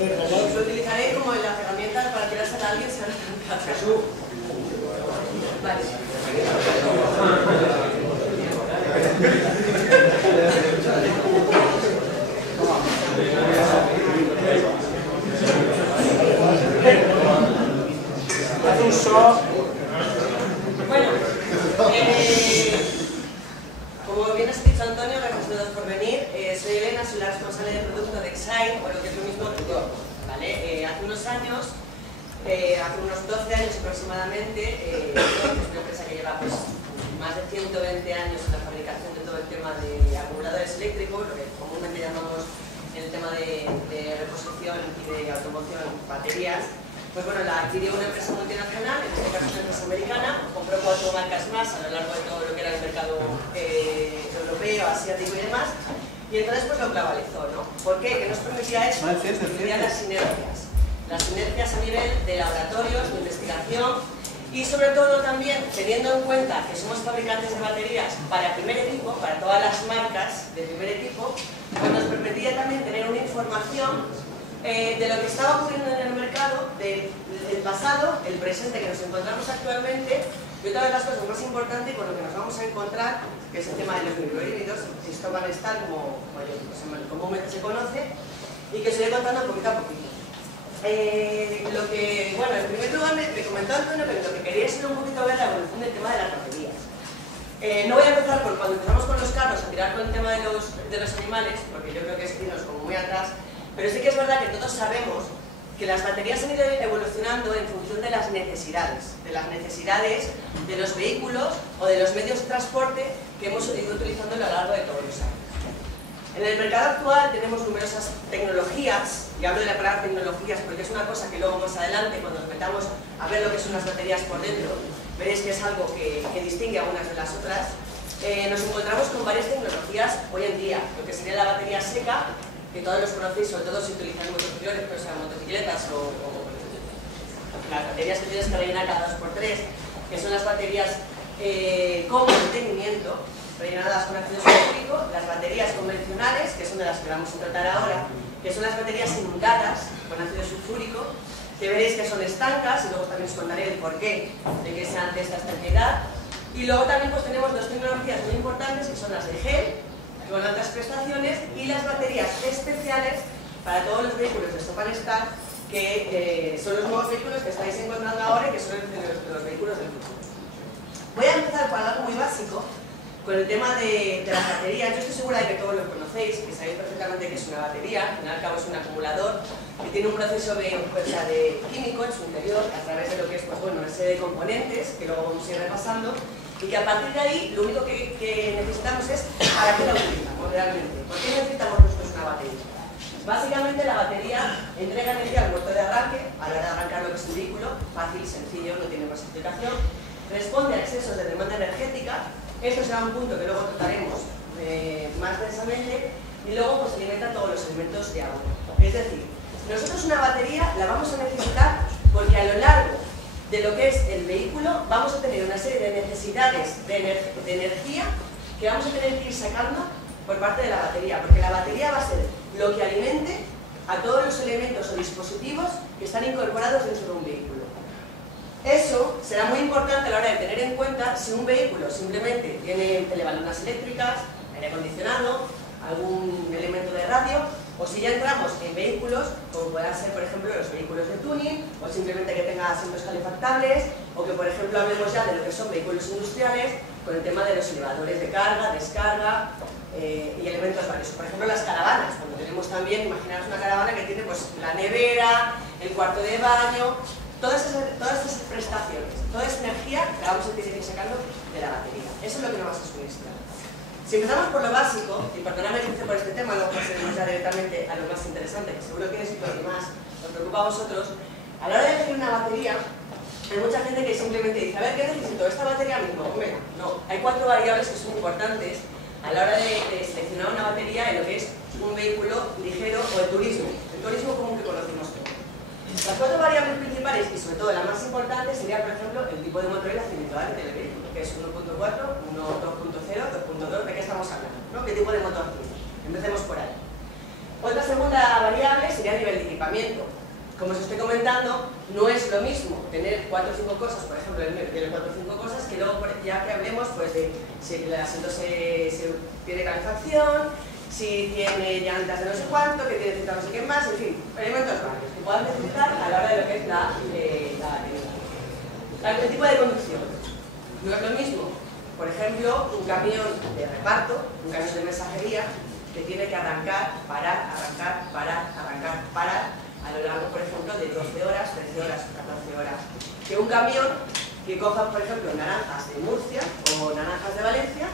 Lo utilizaré como la herramienta para tirarse a alguien si Jesús. Vale. Haz un so. Bueno, como bien has dicho Antonio, gracias a todos por venir. Soy Elena, soy la responsable de producto de Excite, o lo que es lo mismo tutor. ¿Vale? Hace unos años, hace unos 12 años aproximadamente, es una empresa que lleva pues, más de 120 años en la fabricación de todo el tema de acumuladores eléctricos, lo que comúnmente llamamos el tema de reposición y de automoción baterías. Pues bueno, la adquirió una empresa multinacional, en este caso una empresa americana, compró 4 marcas más a lo largo de todo lo que era el mercado europeo, asiático y demás, y entonces pues lo globalizó, ¿no? ¿Por qué? ¿Qué nos permitía eso? Nos permitía las sinergias a nivel de laboratorios, de investigación y sobre todo también teniendo en cuenta que somos fabricantes de baterías para primer equipo, para todas las marcas de primer equipo, pues nos permitía también tener una información de lo que estaba ocurriendo en el mercado, del pasado, el presente que nos encontramos actualmente y otra de las cosas más importantes con lo que nos vamos a encontrar, que es el tema de los microhíbridos, Cristóbal Estal, como comúnmente se conoce, y que os iré contando poquito a poquito. Bueno, en primer lugar me comentó Antonio que lo que quería es un poquito ver la evolución del tema de las baterías. No voy a empezar por cuando empezamos con los carros a tirar con el tema de los animales, porque yo creo que es irnos como muy atrás. Pero sí que es verdad que todos sabemos que las baterías han ido evolucionando en función de las necesidades de los vehículos o de los medios de transporte que hemos ido utilizando a lo largo de todos los años. En el mercado actual tenemos numerosas tecnologías, y hablo de la palabra tecnologías porque es una cosa que luego más adelante, cuando nos metamos a ver lo que son las baterías por dentro, veréis que es algo que distingue a unas de las otras. Nos encontramos con varias tecnologías hoy en día, lo que sería la batería seca, que todos los conocéis, sobre todo si utilizáis motocicletas, pero sean motocicletas o las baterías que tienes que rellenar cada 2×3, que son las baterías con mantenimiento, rellenadas con ácido sulfúrico, las baterías convencionales, que son de las que vamos a tratar ahora, que son las baterías inundadas con ácido sulfúrico, que veréis que son estancas, y luego también os contaré el porqué de que sean de esta estanqueidad. Y luego también pues, tenemos dos tecnologías muy importantes, que son las de gel, con altas prestaciones, y las baterías especiales para todos los vehículos de Cristóbal Estal, que son los nuevos vehículos que estáis encontrando ahora y que son los vehículos del futuro. Voy a empezar por algo muy básico, con el tema de las baterías. Yo estoy segura de que todos lo conocéis, que sabéis perfectamente que es una batería, al fin y al cabo es un acumulador, que tiene un proceso de químico en su interior, a través de lo que es pues, bueno, una serie de componentes, que luego vamos a ir repasando, y que a partir de ahí lo único que necesitamos es para qué la utilizamos realmente. ¿Por qué necesitamos nosotros una batería? Básicamente la batería entrega energía al motor de arranque, a la hora de arrancar lo que es el vehículo, fácil, sencillo, no tiene más explicación, responde a excesos de demanda energética, esto será un punto que luego trataremos más densamente, y luego pues alimenta todos los elementos de agua. Es decir, nosotros una batería la vamos a necesitar porque a lo largo de lo que es el vehículo vamos a tener una serie de necesidades de energía que vamos a tener que ir sacando por parte de la batería, porque la batería va a ser lo que alimente a todos los elementos o dispositivos que están incorporados dentro de un vehículo. Eso será muy importante a la hora de tener en cuenta si un vehículo simplemente tiene telebalonas eléctricas, aire acondicionado, algún elemento de radio, o si ya entramos en vehículos, como puedan ser, por ejemplo, los vehículos de tuning, o simplemente que tenga asientos calefactables, o que, por ejemplo, hablemos ya de lo que son vehículos industriales, con el tema de los elevadores de carga, descarga, y elementos varios. Por ejemplo, las caravanas, cuando tenemos también, imaginaos una caravana que tiene pues, la nevera, el cuarto de baño, todas esas prestaciones, toda esa energía la vamos a tener que ir sacando de la batería. Eso es lo que nos vas a suministrar. Si empezamos por lo básico, y perdonadme que empiece por este tema, luego pasaremos ya directamente a lo más interesante, que seguro que es lo que más os preocupa a vosotros, a la hora de elegir una batería, hay mucha gente que simplemente dice, a ver, ¿qué necesito? ¿Esta batería mismo? Hombre, no. Hay 4 variables que son importantes a la hora de seleccionar una batería en lo que es un vehículo ligero o el turismo común que conocemos todos. Las 4 variables principales, y sobre todo la más importante, sería, por ejemplo, el tipo de motor y la cilindrada del vehículo, que es 1.4, 1.2.0, 2.0, ¿de qué estamos hablando? ¿No? ¿Qué tipo de motor tiene? Empecemos por ahí. Otra segunda variable sería el nivel de equipamiento. Como os estoy comentando, no es lo mismo tener 4 o 5 cosas, por ejemplo, el mío que tiene 4 o 5 cosas, que luego ya que hablemos pues, de si el asiento tiene calefacción, si tiene llantas de no sé cuánto, que tiene cierta no sé qué más, en fin, elementos varios que puedan necesitar a la hora de lo que es el tipo de conducción. No es lo mismo, por ejemplo, un camión de reparto, un camión de mensajería, que tiene que arrancar, parar, arrancar, parar, arrancar, parar, a lo largo, por ejemplo, de 12 horas, 13 horas, 14 horas. Que un camión que coja, por ejemplo, naranjas de Murcia o naranjas de Valencia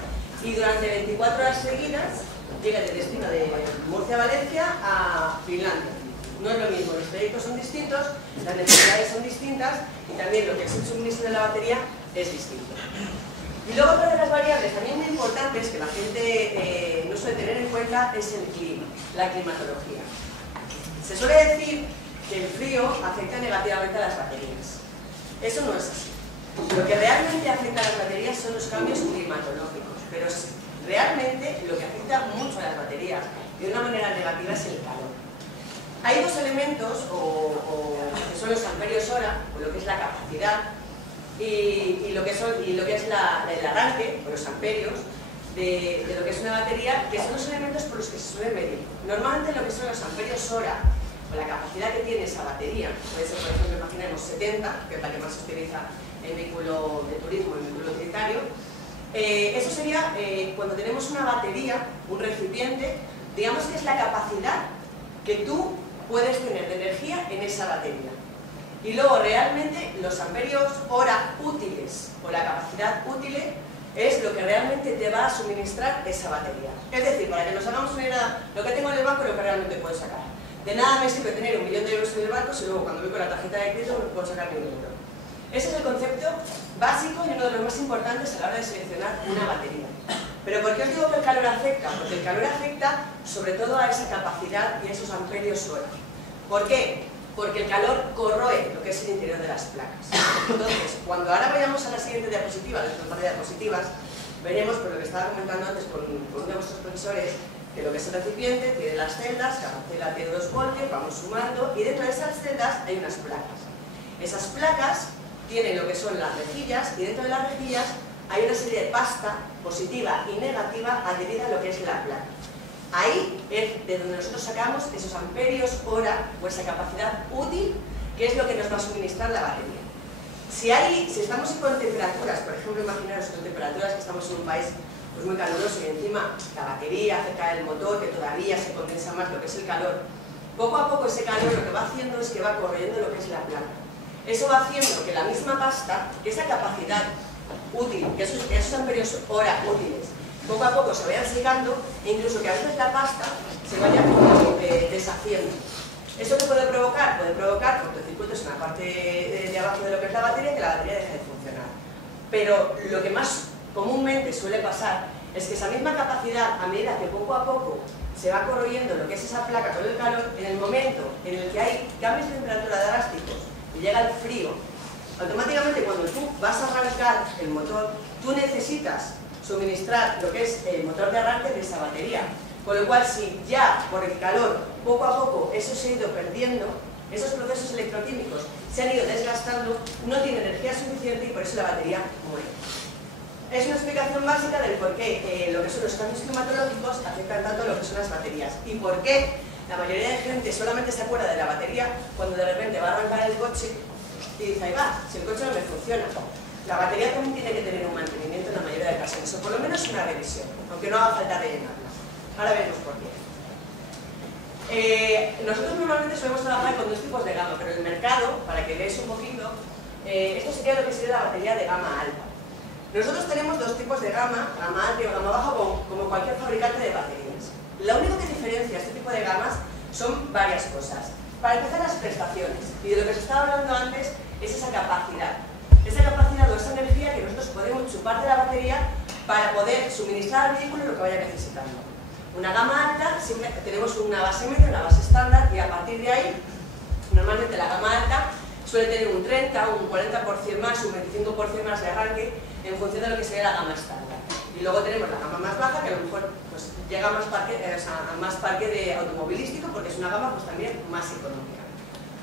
y durante 24 horas seguidas llegue de destino de Murcia a Valencia a Finlandia. No es lo mismo, los proyectos son distintos, las necesidades son distintas y también lo que es el suministro de la batería es distinto. Y luego otra de las variables también muy importantes que la gente no suele tener en cuenta es el clima, la climatología. Se suele decir que el frío afecta negativamente a las baterías. Eso no es así. Lo que realmente afecta a las baterías son los cambios climatológicos, pero realmente lo que afecta mucho a las baterías de una manera negativa es el calor. Hay dos elementos, que son los amperios hora, o lo que es la capacidad, y lo que es el arranque, o los amperios, de lo que es una batería, que son los elementos por los que se suele medir. Normalmente lo que son los amperios hora, o la capacidad que tiene esa batería, puede ser, por ejemplo, imaginemos 70, que es la que más se utiliza en vehículo de turismo, en vehículo utilitario. Eso sería cuando tenemos una batería, un recipiente, digamos que es la capacidad que tú puedes tener de energía en esa batería. Y luego realmente los amperios hora útiles, o la capacidad útil, es lo que realmente te va a suministrar esa batería. Es decir, para que nos hagamos una idea, lo que tengo en el banco es lo que realmente puedo sacar. De nada me sirve tener 1.000.000 de euros en el banco si luego cuando voy con la tarjeta de crédito no puedo sacar ni un euro. Ese es el concepto básico y uno de los más importantes a la hora de seleccionar una batería. Pero ¿por qué os digo que el calor afecta? Porque el calor afecta sobre todo a esa capacidad y a esos amperios hora. ¿Por qué? Porque el calor corroe lo que es el interior de las placas. Entonces, cuando ahora vayamos a la siguiente diapositiva, de las diapositivas, veremos, por lo que estaba comentando antes con uno de vuestros profesores, que lo que es el recipiente tiene las celdas, cada celda tiene 2 voltios, vamos sumando, y dentro de esas celdas hay unas placas. Esas placas tienen lo que son las rejillas, y dentro de las rejillas hay una serie de pasta positiva y negativa adherida a lo que es la placa. Ahí es de donde nosotros sacamos esos amperios hora o esa capacidad útil, que es lo que nos va a suministrar la batería. Si estamos con temperaturas, por ejemplo, imaginaros con temperaturas que estamos en un país pues, muy caluroso y encima la batería cerca del motor, que todavía se condensa más lo que es el calor, poco a poco ese calor lo que va haciendo es que va corroyendo lo que es la placa. Eso va haciendo que la misma pasta, que esa capacidad útil, que esos amperios hora útiles, poco a poco se vayan secando e incluso que a veces la pasta se vaya deshaciendo. ¿Eso qué puede provocar? Puede provocar cortocircuitos en la parte de abajo de lo que es la batería, que la batería deje de funcionar. Pero lo que más comúnmente suele pasar es que esa misma capacidad, a medida que poco a poco se va corroyendo lo que es esa placa con el calor, en el momento en el que hay cambios de temperatura drásticos y llega el frío, automáticamente cuando tú vas a arrancar el motor, tú necesitas suministrar lo que es el motor de arranque de esa batería. Con lo cual, si ya por el calor, poco a poco, eso se ha ido perdiendo, esos procesos electroquímicos se han ido desgastando, no tiene energía suficiente y por eso la batería muere. Es una explicación básica del por qué lo que son los cambios climatológicos afectan tanto a lo que son las baterías y por qué la mayoría de gente solamente se acuerda de la batería cuando de repente va a arrancar el coche y dice, ahí va, si el coche no me funciona. La batería también tiene que tener un mantenimiento en la mayoría de casos, o por lo menos una revisión, aunque no haga falta rellenarla. Ahora veremos por qué. Nosotros normalmente solemos trabajar con 2 tipos de gama, pero en el mercado, para que veáis un poquito, esto sería lo que sería la batería de gama alta. Nosotros tenemos 2 tipos de gama alta y gama baja, como cualquier fabricante de baterías. Lo único que diferencia este tipo de gamas son varias cosas. Para empezar, las prestaciones, y de lo que se estaba hablando antes es esa capacidad. Esa capacidad o esa energía que nosotros podemos chupar de la batería para poder suministrar al vehículo lo que vaya necesitando. Una gama alta, siempre tenemos una base media, una base estándar y a partir de ahí, normalmente la gama alta suele tener un 30, un 40% más, un 25% más de arranque en función de lo que sería la gama estándar. Y luego tenemos la gama más baja, que a lo mejor pues, llega a más parque de automovilístico, porque es una gama pues, también más económica.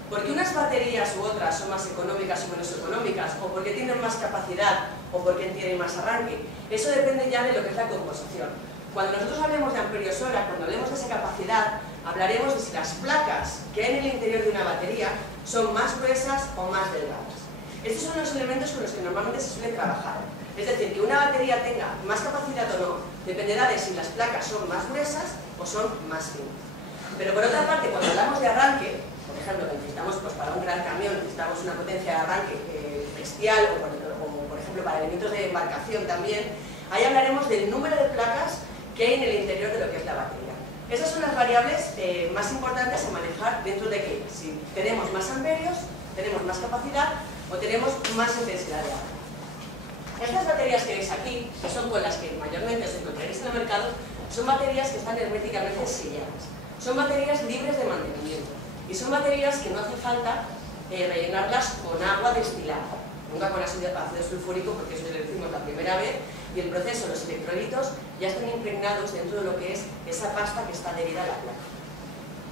Porque unas baterías u otras son más económicas o menos económicas, o porque tienen más capacidad, o porque tienen más arranque, eso depende ya de lo que es la composición. Cuando nosotros hablemos de amperios hora, cuando hablemos de esa capacidad, hablaremos de si las placas que hay en el interior de una batería son más gruesas o más delgadas. Estos son los elementos con los que normalmente se suele trabajar. Es decir, que una batería tenga más capacidad o no, dependerá de si las placas son más gruesas o son más finas. Pero por otra parte, cuando hablamos de arranque, por ejemplo, que necesitamos pues, para un gran camión, necesitamos una potencia de arranque bestial, o por ejemplo para elementos de embarcación también, ahí hablaremos del número de placas que hay en el interior de lo que es la batería. Esas son las variables más importantes a manejar dentro de que si tenemos más amperios, tenemos más capacidad o tenemos más intensidad de arranque. Estas baterías que veis aquí, que son con las que mayormente os encontraréis en el mercado, son baterías que están herméticamente selladas. Son baterías libres de mantenimiento y son baterías que no hace falta rellenarlas con agua destilada, nunca con ácido sulfúrico, porque eso lo decimos la primera vez, y el proceso, los electrolitos ya están impregnados dentro de lo que es esa pasta que está adherida a la placa.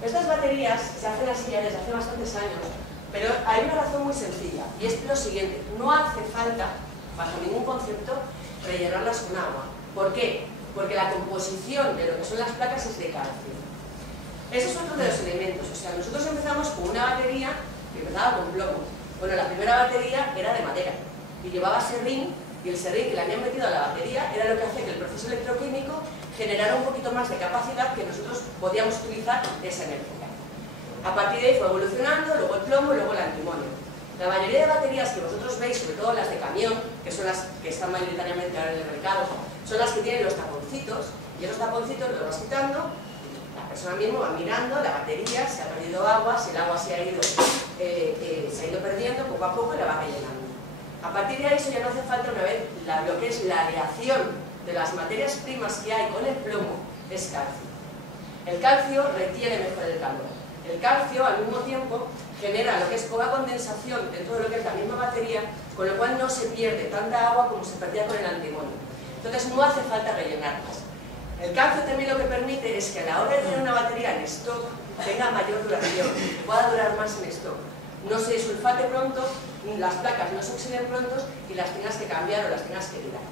Estas baterías se hacen así ya desde hace bastantes años, pero hay una razón muy sencilla, y es lo siguiente: no hace falta, bajo ningún concepto, rellenarlas con agua. ¿Por qué? Porque la composición de lo que son las placas es de calcio. Ese es otro de los elementos. O sea, nosotros empezamos con una batería que empezaba con plomo. Bueno, la primera batería era de madera y llevaba serrín, y el serrín que le habían metido a la batería era lo que hacía que el proceso electroquímico generara un poquito más de capacidad que nosotros podíamos utilizar esa energía. A partir de ahí fue evolucionando, luego el plomo, luego el antimonio. La mayoría de baterías que vosotros veis, sobre todo las de camión, que son las que están mayoritariamente ahora en el mercado, son las que tienen los taponcitos, y esos taponcitos los vas quitando, la persona misma va mirando, la batería, se ha perdido agua, si el agua se ha ido perdiendo poco a poco y la va rellenando. A partir de ahí eso ya no hace falta, una vez lo que es la aleación de las materias primas que hay con el plomo es calcio. El calcio retiene mejor el calor. El calcio al mismo tiempo genera lo que es poca condensación dentro de lo que es la misma batería, con lo cual no se pierde tanta agua como se perdía con el antimonio. Entonces no hace falta rellenarlas. El calcio también lo que permite es que a la hora de tener una batería en stock tenga mayor duración, pueda durar más en stock. No se sulfate pronto, las placas no se oxiden pronto y las tengas que cambiar o las tengas que tirar.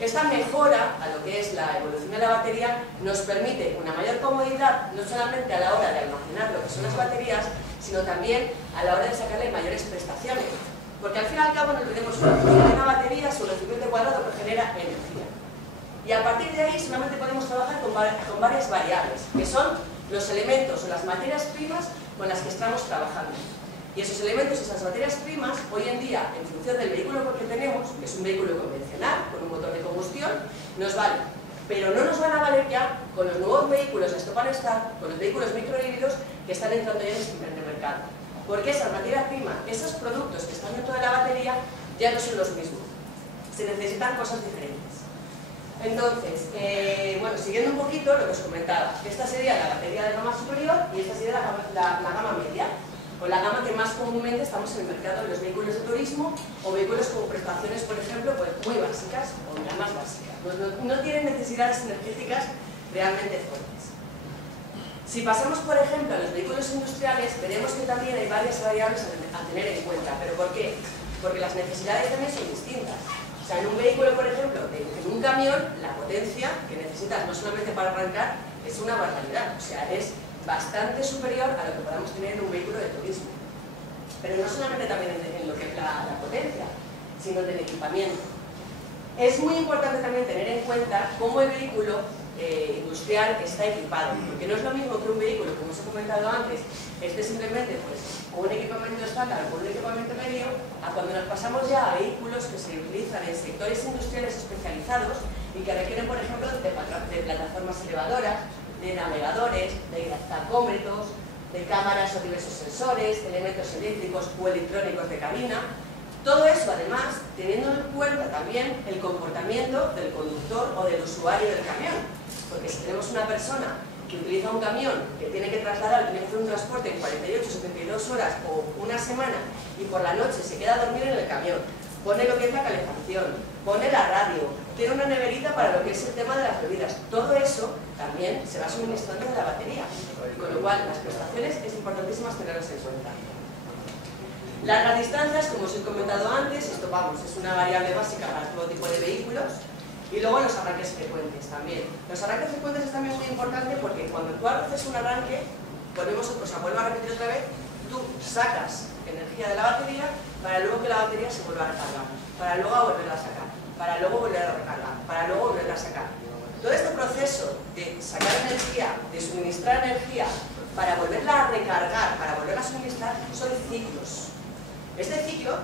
Esta mejora a lo que es la evolución de la batería nos permite una mayor comodidad, no solamente a la hora de almacenar lo que son las baterías, sino también a la hora de sacarle mayores prestaciones. Porque al fin y al cabo no olvidemos que una batería, su recipiente cuadrado, genera energía. Y a partir de ahí solamente podemos trabajar con varias variables, que son los elementos o las materias primas con las que estamos trabajando. Y esos elementos, esas materias primas, hoy en día, en función del vehículo que tenemos, que es un vehículo convencional, con un motor de combustión, nos valen. Pero no nos van a valer ya con los nuevos vehículos de Stop and Start, con los vehículos microhíbridos que están entrando ya en este mercado. Porque esa materia prima, esos productos que están dentro de la batería, ya no son los mismos. Se necesitan cosas diferentes. Entonces, bueno, siguiendo un poquito lo que os comentaba, esta sería la batería de gama superior y esta sería la gama media, o la gama que más comúnmente estamos en el mercado de los vehículos de turismo o vehículos con prestaciones, por ejemplo, pues muy básicas o más básicas. No tienen necesidades energéticas realmente fuertes. Si pasamos, por ejemplo, a los vehículos industriales, veremos que también hay varias variables a tener en cuenta. ¿Pero por qué? Porque las necesidades también son distintas. O sea, en un vehículo, por ejemplo, en un camión, la potencia que necesitas no solamente para arrancar es una barbaridad. O sea, es bastante superior a lo que podamos tener en un vehículo de turismo. Pero no solamente también en lo que es la potencia, sino en el equipamiento. Es muy importante también tener en cuenta cómo el vehículo industrial está equipado, porque no es lo mismo que un vehículo, como os he comentado antes, esté simplemente pues, con un equipamiento estándar o con un equipamiento medio, a cuando nos pasamos ya a vehículos que se utilizan en sectores industriales especializados y que requieren, por ejemplo, de plataformas elevadoras, de navegadores, de tacómetros, de cámaras o diversos sensores, elementos eléctricos o electrónicos de cabina. Todo eso, además, teniendo en cuenta también el comportamiento del conductor o del usuario del camión. Porque si tenemos una persona que utiliza un camión, que tiene que trasladar, tiene que hacer un transporte en 48, 72 horas o una semana y por la noche se queda a dormir en el camión, pone lo que es la calefacción, pone la radio, tiene una neverita para lo que es el tema de las bebidas. Todo eso también se va suministrando de la batería, con lo cual las prestaciones es importantísimo tenerlas en cuenta. Largas distancias, como os he comentado antes, esto vamos, es una variable básica para todo tipo de vehículos. Y luego los arranques frecuentes también. Los arranques frecuentes es también muy importante porque cuando tú haces un arranque, vuelvo a repetir otra vez, tú sacas energía de la batería para luego que la batería se vuelva a recargar, para luego volverla a sacar, para luego volver a recargar, para luego volverla a sacar. Todo este proceso de sacar energía, de suministrar energía, para volverla a recargar, para volverla a suministrar, son ciclos. Este ciclo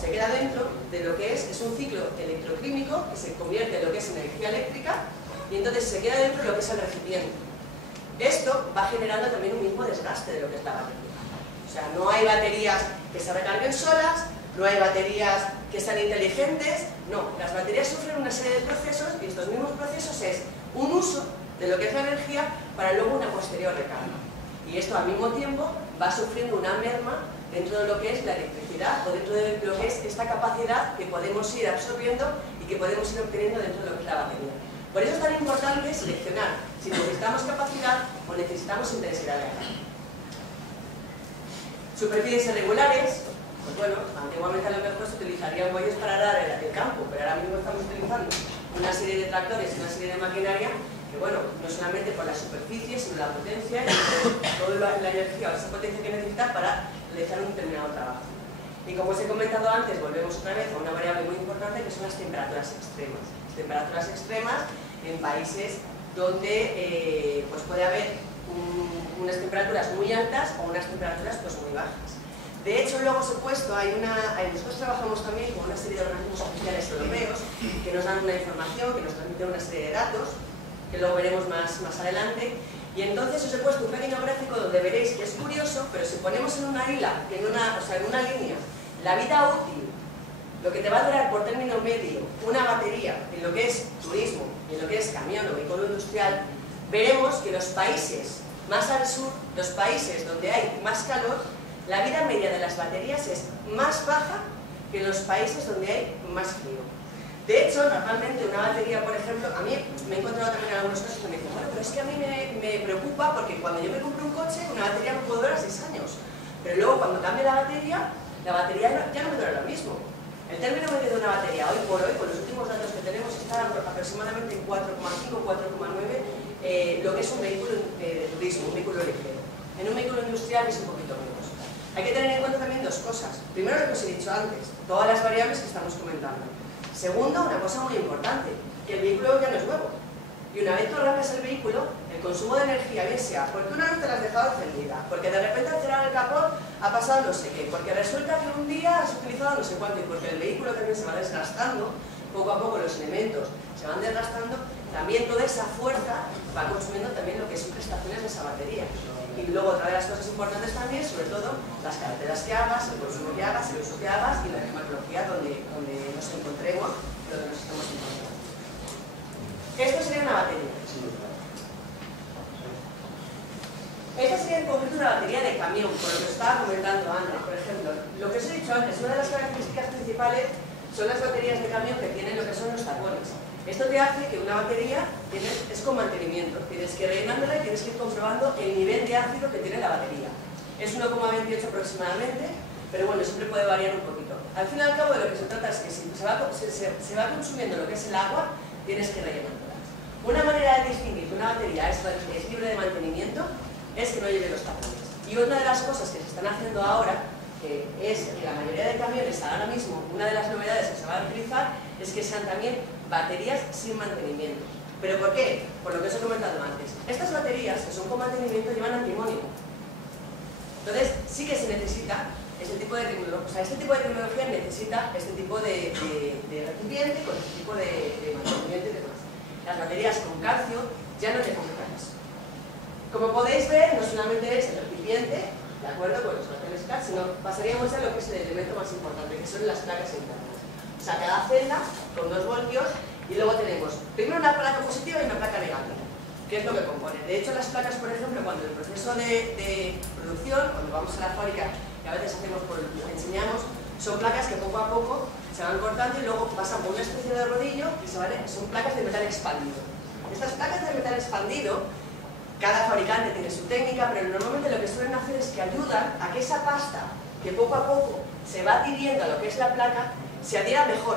se queda dentro de lo que es un ciclo electroquímico que se convierte en lo que es energía eléctrica y entonces se queda dentro de lo que es el recipiente. Esto va generando también un mismo desgaste de lo que es la batería. O sea, no hay baterías que se recarguen solas, no hay baterías que sean inteligentes, no. Las baterías sufren una serie de procesos y estos mismos procesos es un uso de lo que es la energía para luego una posterior recarga. Y esto al mismo tiempo va sufriendo una merma dentro de lo que es la electricidad o dentro de lo que es esta capacidad que podemos ir absorbiendo y que podemos ir obteniendo dentro de lo que es la batería. Por eso es tan importante seleccionar si necesitamos capacidad o necesitamos intensidad de carga. Superficies irregulares, pues bueno, antiguamente a lo mejor se utilizarían bueyes para arar el campo, pero ahora mismo estamos utilizando una serie de tractores y una serie de maquinaria que, bueno, no solamente por la superficie, sino la potencia y toda la energía o esa potencia que necesita para realizar un determinado trabajo. Y como os he comentado antes, volvemos otra vez a una variable muy importante que son las temperaturas extremas. Las temperaturas extremas en países donde pues puede haber unas temperaturas muy altas o unas temperaturas pues muy bajas. De hecho, luego os he puesto, nosotros trabajamos también con una serie de organismos oficiales europeos que nos dan una información, que nos transmiten una serie de datos, que luego veremos más adelante. Y entonces os he puesto un pequeño gráfico donde veréis que es curioso, pero si ponemos en una línea, la vida útil, lo que te va a durar por término medio una batería en lo que es turismo, en lo que es camión o vehículo industrial, veremos que los países más al sur, los países donde hay más calor, la vida media de las baterías es más baja que en los países donde hay más frío. De hecho, normalmente una batería, por ejemplo, a mí me he encontrado también en algunos casos que me dicen, bueno, pero es que a mí me preocupa porque cuando yo me compro un coche, una batería me puede durar 6 años. Pero luego cuando cambie la batería ya no me dura lo mismo. El término medio de una batería, hoy por hoy, con los últimos datos que tenemos, está aproximadamente en 4,5, 4,9, lo que es un vehículo de turismo, un vehículo ligero. En un vehículo industrial es un poquito menos. Hay que tener en cuenta también dos cosas. Primero, lo que os he dicho antes, todas las variables que estamos comentando. Segundo, una cosa muy importante, que el vehículo ya no es nuevo. Y una vez tú arrancas el vehículo, el consumo de energía, bien sea porque una vez te la has dejado encendida, porque de repente al cerrar el capó ha pasado no sé qué, porque resulta que un día has utilizado no sé cuánto y porque el vehículo también se va desgastando, poco a poco los elementos se van desgastando, también toda esa fuerza va consumiendo también lo que son prestaciones de esa batería. Y luego otra de las cosas importantes también, sobre todo, las carreteras que hagas, el consumo que hagas, el uso que hagas y la climatología donde nos encontremos, donde nos estamos encontrando. Esto sería una batería. Esta sería en concreto una batería de camión, por lo que os estaba comentando antes. Por ejemplo, lo que os he dicho antes, una de las características principales son las baterías de camión que tienen lo que son los tapones. Esto te hace que una batería es con mantenimiento, tienes que ir rellenándola y tienes que ir comprobando el nivel de ácido que tiene la batería. Es 1,28 aproximadamente, pero bueno, siempre puede variar un poquito. Al fin y al cabo de lo que se trata es que si se va consumiendo lo que es el agua, tienes que rellenándola. Una manera de distinguir que una batería es libre de mantenimiento es que no lleve los tapones. Y una de las cosas que se están haciendo ahora, que es que la mayoría de camiones ahora mismo, una de las novedades que se va a utilizar es que sean también baterías sin mantenimiento. ¿Pero por qué? Por lo que os he comentado antes. Estas baterías que son con mantenimiento llevan antimonio. Entonces sí que se necesita este tipo de tecnología, este tipo de tecnología necesita este tipo de recipiente con este tipo de mantenimiento y demás. Las baterías con calcio ya no necesitan eso. Como podéis ver, no solamente es el recipiente, de acuerdo con los patrones CAT, sino pasaríamos a lo que es el elemento más importante, que son las placas internas. O sea, cada celda con 2 voltios y luego tenemos primero una placa positiva y una placa negativa. ¿Qué es lo que compone? De hecho, las placas, por ejemplo, cuando el proceso de producción, cuando vamos a la fábrica, que a veces enseñamos, son placas que poco a poco se van cortando y luego pasan por una especie de rodillo y son placas de metal expandido. Estas placas de metal expandido, cada fabricante tiene su técnica, pero normalmente lo que suelen hacer es que ayudan a que esa pasta, que poco a poco se va adhiriendo a lo que es la placa, se adhiera mejor.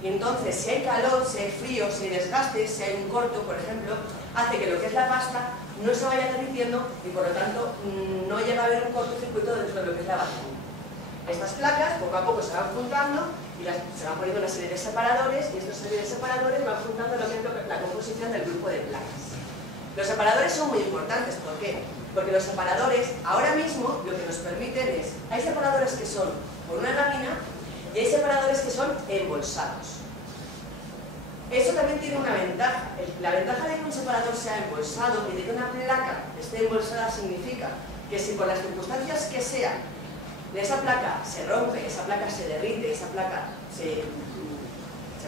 Y entonces, si hay calor, si hay frío, si hay desgaste, si hay un corto, por ejemplo, hace que lo que es la pasta no se vaya derritiendo y por lo tanto no llega a haber un cortocircuito dentro de lo que es la batería. Estas placas poco a poco se van juntando y se van poniendo una serie de separadores y estos serie de separadores van juntando lo que es la composición del grupo de placas. Los separadores son muy importantes, ¿por qué? Porque los separadores ahora mismo lo que nos permiten es, hay separadores que son por una lámina y hay separadores que son embolsados. Eso también tiene una ventaja. La ventaja de que un separador sea embolsado y de que una placa esté embolsada significa que si por las circunstancias que sean esa placa se rompe, esa placa se derrite, esa placa se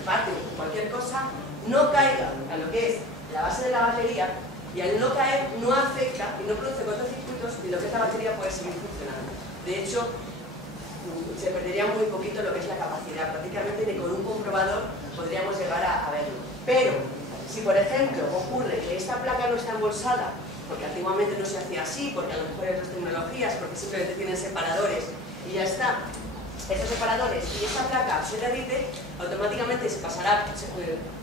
parte o cualquier cosa, no caiga a lo que es la base de la batería y al no caer no afecta y no produce cortocircuitos y lo que es la batería puede seguir funcionando. De hecho, se perdería muy poquito lo que es la capacidad, prácticamente ni con un comprobador podríamos llegar a verlo. Pero, si por ejemplo ocurre que esta placa no está embolsada, porque antiguamente no se hacía así, porque a lo mejor hay otras tecnologías, porque simplemente tienen separadores y ya está, estos separadores y esta placa se derrite, automáticamente se pasará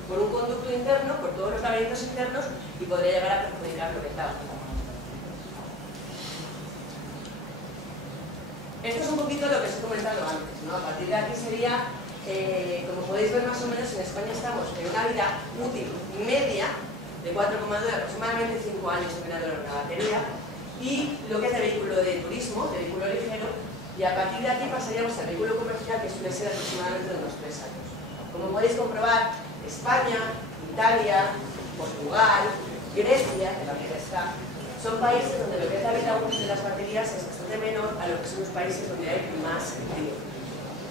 por un conducto interno, por todos los laberintos internos y podría llegar a perjudicar lo que está. Esto es un poquito lo que os he comentado antes, ¿no? A partir de aquí sería, como podéis ver más o menos, en España estamos en una vida útil media de 4,9, aproximadamente 5 años dependiendo de la batería, y lo que es el vehículo de turismo, de vehículo ligero, y a partir de aquí pasaríamos al vehículo comercial, que suele ser aproximadamente de unos 3 años. Como podéis comprobar, España, Italia, Portugal, Grecia, que también está, son países donde lo que es la vida útil de las baterías es bastante menor a lo que son los países donde hay más frío.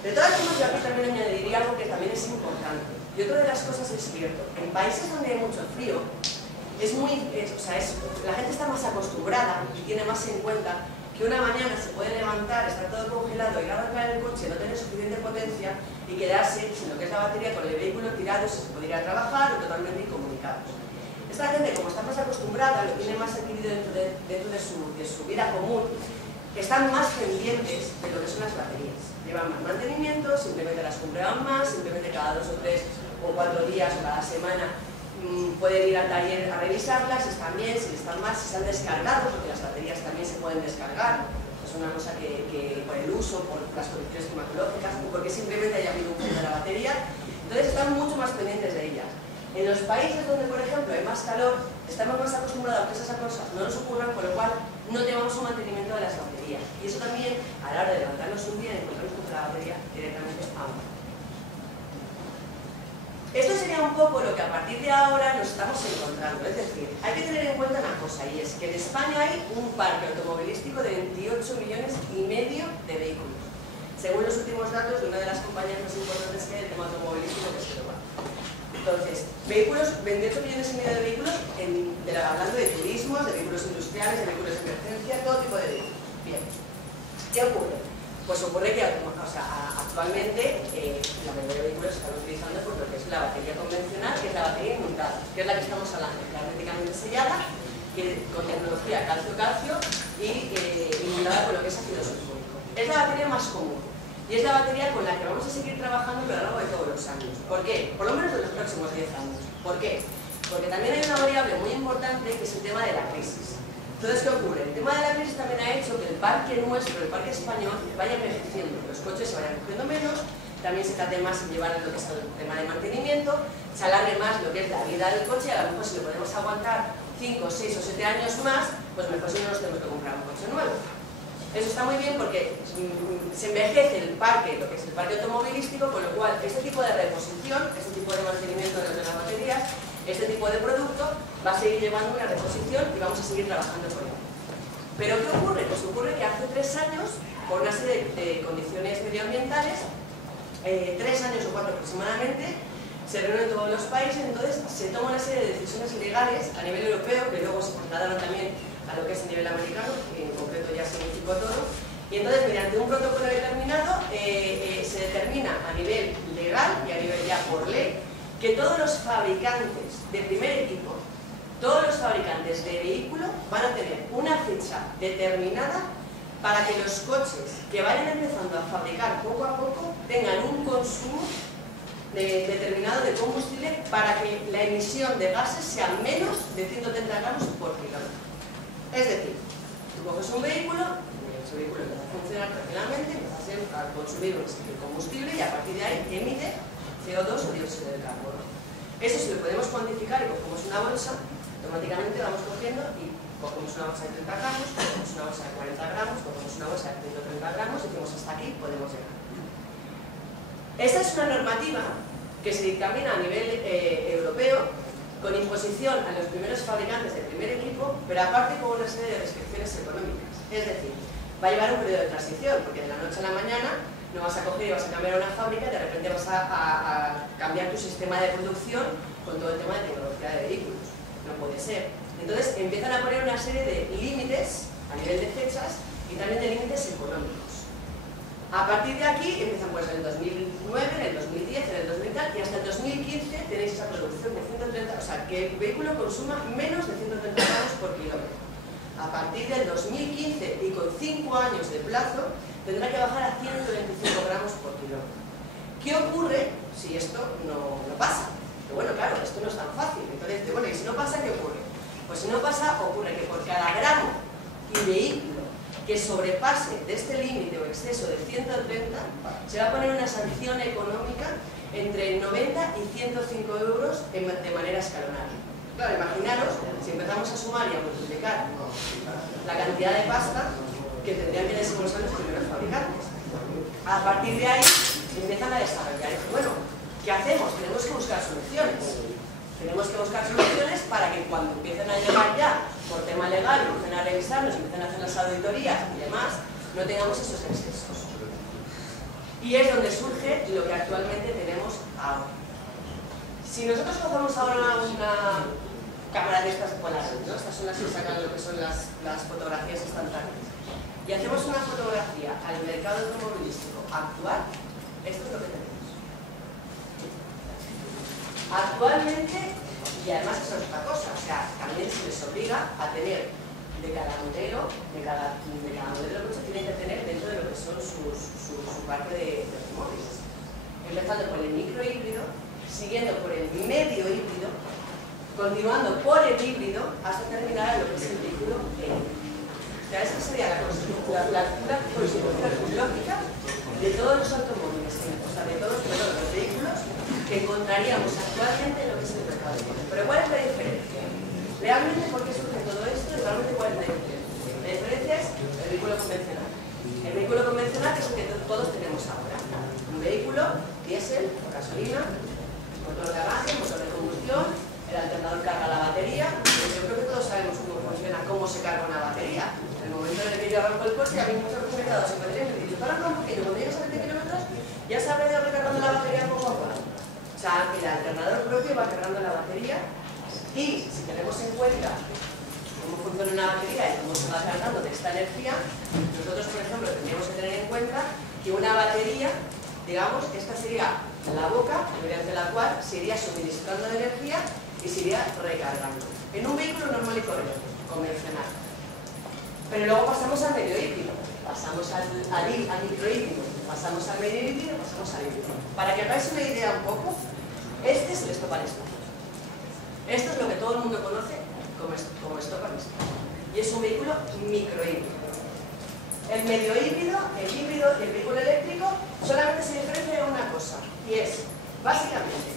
De todas formas, yo aquí también añadiría algo que también es importante. Y otra de las cosas es cierto, en países donde hay mucho frío, la gente está más acostumbrada y tiene más en cuenta que una mañana se puede levantar, estar todo congelado, ir a arrancar el coche, no tener suficiente potencia y quedarse sin lo que es la batería con el vehículo tirado, se puede ir a trabajar o totalmente incomunicados. Esta gente, como está más acostumbrada, lo tiene más adquirido dentro de su vida común, están más pendientes de lo que son las baterías. Llevan más mantenimiento, simplemente las comprueban más, simplemente cada 2 o 3 o 4 días o cada semana pueden ir al taller a revisarlas, si están bien, si están mal, si se han descargado, porque las baterías también se pueden descargar. Es una cosa que por el uso, por las condiciones climatológicas o porque simplemente haya habido un fallo de la batería, entonces están mucho más pendientes de ellas. En los países donde, por ejemplo, hay más calor, estamos más acostumbrados a que esas cosas no nos ocurran, con lo cual no llevamos un mantenimiento de las baterías. Y eso también, a la hora de levantarnos un día y encontrarnos con la batería, directamente aún. Esto sería un poco lo que a partir de ahora nos estamos encontrando. Es decir, hay que tener en cuenta una cosa, y es que en España hay un parque automovilístico de 28,5 millones de vehículos, según los últimos datos de una de las compañías más importantes que hay del tema automovilístico, que es Global. Entonces, 28,5 millones de vehículos, hablando de turismos, de vehículos industriales, de vehículos de emergencia, todo tipo de vehículos. Bien, ¿qué ocurre? Pues ocurre que actualmente la mayoría de vehículos están utilizando pues, lo que es la batería convencional, que es la batería inundada, que es la que estamos hablando, que es herméticamente sellada, con tecnología calcio-calcio y inundada con lo que es ácido sulfúrico. Es la batería más común. Y es la batería con la que vamos a seguir trabajando a lo largo de todos los años. ¿Por qué? Por lo menos de los próximos 10 años. ¿Por qué? Porque también hay una variable muy importante que es el tema de la crisis. Entonces, ¿qué ocurre? El tema de la crisis también ha hecho que el parque nuestro, el parque español, vaya envejeciendo, que los coches se vayan cogiendo menos, también se trate más en llevar lo que es el tema de mantenimiento, se alargue más lo que es la vida del coche, y a lo mejor si lo podemos aguantar 5, 6 o 7 años más, pues mejor si no nos tenemos que comprar un coche nuevo. Eso está muy bien porque se envejece el parque, lo que es el parque automovilístico, con lo cual este tipo de reposición, este tipo de mantenimiento de las baterías, este tipo de producto va a seguir llevando una reposición y vamos a seguir trabajando con él. ¿Pero qué ocurre? Pues ocurre que hace 3 años, por una serie de condiciones medioambientales, 3 años o 4 aproximadamente, se se reúnen todos los países, entonces se toma una serie de decisiones legales a nivel europeo, que luego se trasladaron también a lo que es a nivel americano, que en concreto ya se unificó todo, y entonces mediante un protocolo determinado se determina a nivel legal y a nivel ya por ley que todos los fabricantes de primer equipo, todos los fabricantes de vehículos van a tener una fecha determinada para que los coches que vayan empezando a fabricar poco a poco tengan un consumo determinado de combustible para que la emisión de gases sea menos de 130 gramos por kilómetro. Es decir, tú coges un vehículo, ese vehículo empieza a funcionar tranquilamente, empieza a consumir un combustible y a partir de ahí emite CO2 o dióxido de carbono. Eso si lo podemos cuantificar y cogemos una bolsa, automáticamente vamos cogiendo y cogemos una bolsa de 30 gramos, cogemos una bolsa de 40 gramos, cogemos una bolsa de 130 gramos y decimos hasta aquí podemos llegar. Esta es una normativa que se dictamina a nivel europeo con imposición a los primeros fabricantes del primer equipo, pero aparte con una serie de restricciones económicas. Es decir, va a llevar un periodo de transición, porque de la noche a la mañana no vas a coger y vas a cambiar a una fábrica y de repente vas a cambiar tu sistema de producción con todo el tema de tecnología de vehículos. No puede ser. Entonces empiezan a poner una serie de límites a nivel de fechas y también de límites económicos. A partir de aquí empiezan pues en el 2009, en el 2010, en el 2000 y hasta el 2015 tenéis esa producción de 130, o sea, que el vehículo consuma menos de 130 gramos por kilómetro. A partir del 2015 y con 5 años de plazo tendrá que bajar a 125 gramos por kilómetro. ¿Qué ocurre si esto no pasa? Que bueno, claro, esto no es tan fácil. Entonces, bueno, ¿y si no pasa, qué ocurre? Pues si no pasa, ocurre que por cada gramo y vehículo que sobrepase de este límite o exceso de 130, se va a poner una sanción económica entre 90 y 105 euros de manera escalonada. Claro, imaginaros, si empezamos a sumar y a multiplicar la cantidad de pasta que tendrían que desembolsar los primeros fabricantes. A partir de ahí empiezan a desarrollar. Bueno, ¿qué hacemos? Tenemos que buscar soluciones. Tenemos que buscar soluciones para que cuando empiecen a llegar ya por tema legal, empiecen a revisarnos, empiecen a hacer las auditorías y demás, no tengamos esos excesos. Y es donde surge lo que actualmente tenemos ahora. Si nosotros cogemos ahora una cámara de estas polares, ¿no? Estas son las que sacan lo que son las fotografías instantáneas, y hacemos una fotografía al mercado automovilístico actual, esto es lo que tenemos. Actualmente, y además eso es otra cosa, o sea, también se les obliga a tener de cada modelo, de cada modelo que se tiene que tener dentro de lo que son su parte de automóviles. Empezando por el microhíbrido, siguiendo por el medio híbrido, continuando por el híbrido hasta terminar lo que es el vehículo eléctrico. O sea, esa sería la constitución lógica de todos los automóviles, o sea, de todos los vehículos que encontraríamos actualmente en lo que es el mercado. Pero ¿cuál es la diferencia? Realmente, ¿por qué surge todo esto? Y realmente, ¿cuál es la diferencia? La diferencia es el vehículo convencional. El vehículo convencional es el que todos tenemos ahora. Un vehículo, diésel, gasolina, motor de arranque, motor de combustión, el alternador carga la batería. Yo creo que todos sabemos cómo funciona, cómo se carga una batería. En el momento en el que yo arranco el coche, a mí muchas veces me he quedado sin batería y me dicen, para un poquito, cuando llegas a 20 kilómetros, ya se ha venido recargando la batería poco a poco. O sea, el alternador propio va cargando la batería y si tenemos en cuenta cómo funciona una batería y cómo se va cargando de esta energía, nosotros, por ejemplo, tendríamos que tener en cuenta que una batería, digamos, que esta sería la boca mediante la cual se iría suministrando de energía y se iría recargando. En un vehículo normal y corriente, convencional. Pero luego pasamos al medio híbrido, pasamos al microhíbrido, pasamos al medio híbrido, pasamos al híbrido. Para que hagáis una idea un poco, este es el stop and start. Esto es lo que todo el mundo conoce como stop and start. Y es un vehículo microhíbrido. El medio híbrido, el híbrido y el vehículo eléctrico solamente se diferencian en una cosa, y es, básicamente,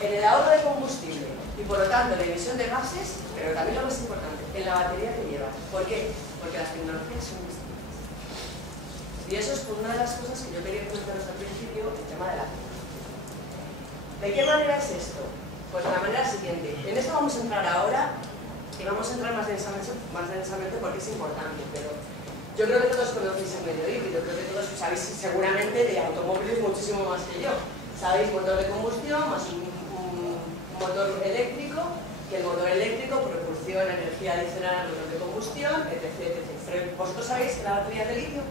en el ahorro de combustible y por lo tanto la emisión de gases, pero también lo más importante, en la batería que lleva. ¿Por qué? Porque las tecnologías son distintas. Y eso es una de las cosas que yo quería comentaros al principio, el tema de la tecnología. ¿De qué manera es esto? Pues de la manera siguiente. En esto vamos a entrar ahora y vamos a entrar más densamente porque es importante, pero yo creo que todos conocéis el medio híbrido, creo que todos sabéis seguramente de automóviles muchísimo más que yo. Sabéis motor de combustión más un motor eléctrico, que el motor eléctrico proporciona energía adicional al motor de combustión, etc. Pero ¿vosotros sabéis que la batería es de litio?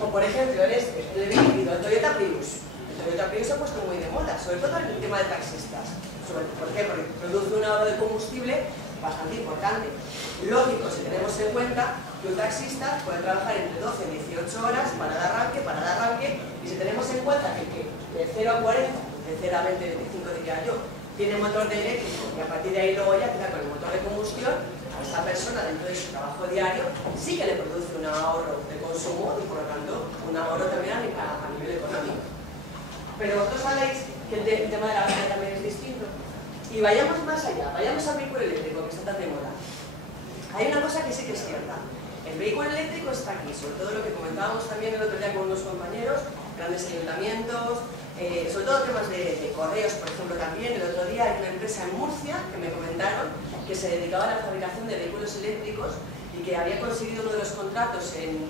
O por ejemplo, el híbrido, el Toyota Prius. El Toyota Prius se ha puesto muy de moda, sobre todo en el tema de taxistas. ¿Por qué? Porque produce un ahorro de combustible bastante importante. Lógico, si tenemos en cuenta que un taxista puede trabajar entre 12 y 18 horas para dar arranque, y si tenemos en cuenta que de 0 a 40, de 0 a 20, 25 diría yo, tiene motor de eléctrico y a partir de ahí luego ya queda con el motor de combustión, a esta persona dentro de su trabajo diario sí que le produce un ahorro de consumo y por lo tanto un ahorro también a nivel económico. Pero vosotros sabéis que el tema de la batería también es distinto. Y vayamos más allá, vayamos al vehículo eléctrico que está tan de moda. Hay una cosa que sí que es cierta. El vehículo eléctrico está aquí, sobre todo lo que comentábamos también el otro día con unos compañeros, grandes ayuntamientos, sobre todo temas de correos, por ejemplo, también. El otro día hay una empresa en Murcia que me comentaron que se dedicaba a la fabricación de vehículos eléctricos y que había conseguido uno de los contratos en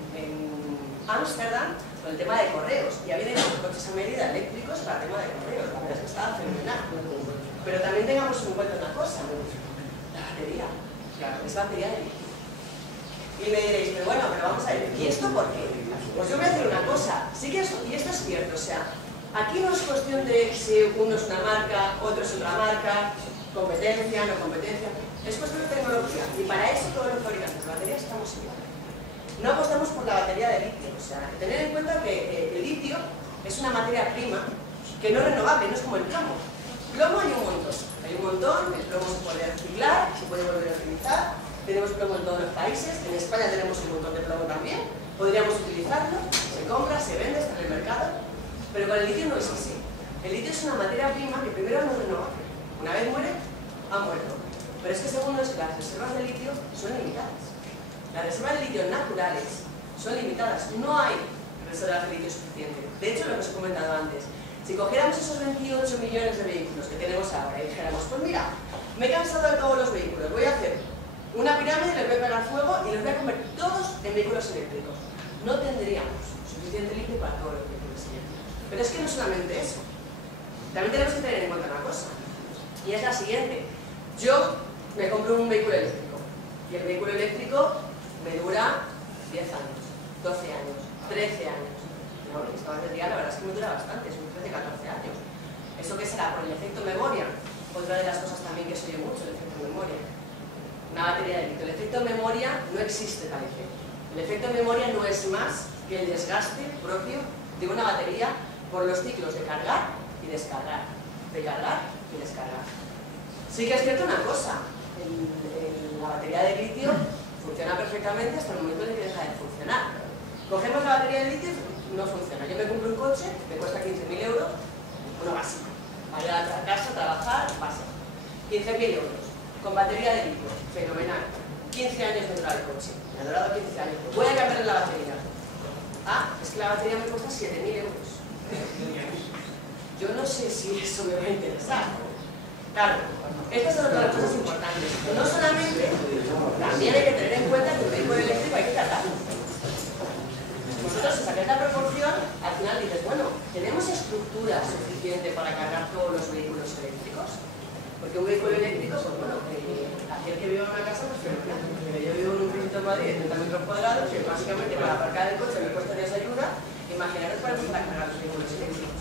Ámsterdam con el tema de correos, y había hecho coches a medida eléctricos para el tema de correos. La verdad es que estaba fenomenal. Pero también tengamos en cuenta una cosa, la batería, es batería de litio. Y me diréis, pero bueno, pero vamos a ver, ¿y esto por qué? Pues yo voy a decir una cosa, sí que y esto es cierto, o sea, aquí no es cuestión de si uno es una marca, otro es otra marca, competencia, no competencia, es cuestión de tecnología, y para eso todos los fabricantes de baterías estamos igual. No apostamos por la batería de litio, o sea, tener en cuenta que el litio es una materia prima que no es renovable, no es como el plomo. Plomo hay un montón, el plomo se puede reciclar, se puede volver a utilizar, tenemos plomo en todos los países, en España tenemos un montón de plomo también, podríamos utilizarlo, se compra, se vende, está en el mercado, pero con el litio no es así. El litio es una materia prima que primero no es renovable, una vez muere, ha muerto, pero es que segundo las reservas de litio son limitadas. Las reservas de litio naturales son limitadas, no hay reservas de litio suficiente. De hecho, lo que os he comentado antes, si cogiéramos esos 28 millones de vehículos que tenemos ahora y dijéramos, pues mira, me he cansado de todos los vehículos, voy a hacer una pirámide, les voy a pegar fuego y los voy a convertir todos en vehículos eléctricos, no tendríamos suficiente litio para todos los vehículos eléctricos. Pero es que no solamente eso, también tenemos que tener en cuenta una cosa, y es la siguiente. Yo me compro un vehículo eléctrico y el vehículo eléctrico me dura 10 años, 12 años, 13 años. No, esta batería la verdad es que me dura bastante, son 13-14 años. ¿Eso qué será? Por el efecto memoria. Otra de las cosas también que se oye mucho, el efecto memoria. Una batería de litio. El efecto memoria no existe tal efecto. El efecto memoria no es más que el desgaste propio de una batería por los ciclos de cargar y descargar. De cargar y descargar. Sí que es cierto una cosa, la batería de litio funciona perfectamente hasta el momento en que deja de funcionar. Cogemos la batería de litio, no funciona. Yo me compro un coche, me cuesta 15.000 euros, uno básico. Para ir a casa, trabajar, básico. 15.000 euros, con batería de litio, fenomenal. 15 años me dura el coche, me ha durado 15 años. Voy a cambiarle la batería. Ah, es que la batería me cuesta 7.000 euros. Yo no sé si eso me va a interesar. Claro, estas son otras cosas importantes. No solamente, también hay que tener en cuenta que el vehículo eléctrico hay que cargarlo. Vosotros, si sacáis la proporción, al final dices, bueno, ¿tenemos estructura suficiente para cargar todos los vehículos eléctricos? Porque un vehículo eléctrico, pues bueno, aquel que vive en una casa, pues yo vivo en un piso en Madrid de 30 metros cuadrados, que básicamente para aparcar el coche me cuesta desayuda, imaginaros para cargar los vehículos eléctricos.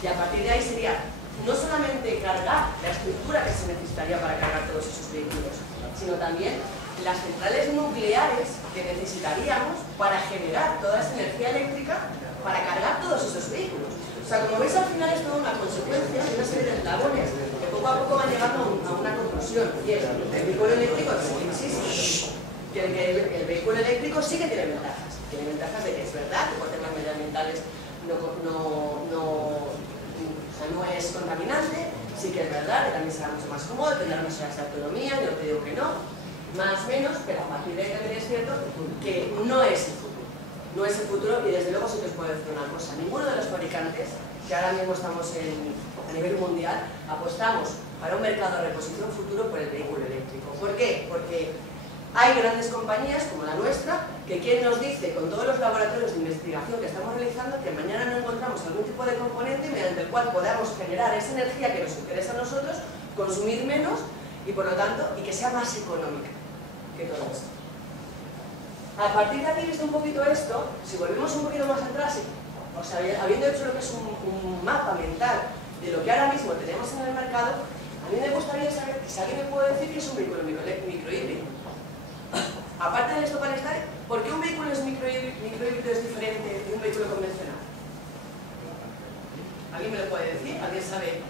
Y a partir de ahí sería no solamente cargar la estructura que se necesitaría para cargar todos esos vehículos, sino también las centrales nucleares que necesitaríamos para generar toda esa energía eléctrica para cargar todos esos vehículos. O sea, como veis, al final es toda una consecuencia de una serie de eslabones que poco a poco van llegando a una conclusión, y es el vehículo eléctrico existe, que el vehículo eléctrico sí que tiene ventajas. Tiene ventajas de que es verdad que por temas medioambientales no es contaminante, sí que es verdad que también será mucho más cómodo, tendrá unas horas de autonomía, yo no te digo que no, más o menos, pero a partir de ahí también es cierto que no es el futuro. No es el futuro, y desde luego sí que os puedo decir una cosa, ninguno de los fabricantes, que ahora mismo estamos a nivel mundial, apostamos para un mercado de reposición futuro por el vehículo eléctrico. ¿Por qué? Porque Hay grandes compañías como la nuestra que quien nos dice con todos los laboratorios de investigación que estamos realizando que mañana no encontramos algún tipo de componente mediante el cual podamos generar esa energía que nos interesa a nosotros, consumir menos y por lo tanto, y que sea más económica que todo esto. A partir de aquí, visto un poquito esto, si volvemos un poquito más atrás, o sea, habiendo hecho lo que es un mapa mental de lo que ahora mismo tenemos en el mercado, a mí me gustaría saber si alguien me puede decir que es un vehículo microhíbrido. Aparte del stop and start, ¿por qué un vehículo microhíbrido es diferente de un vehículo convencional? ¿Alguien me lo puede decir? ¿Alguien sabe?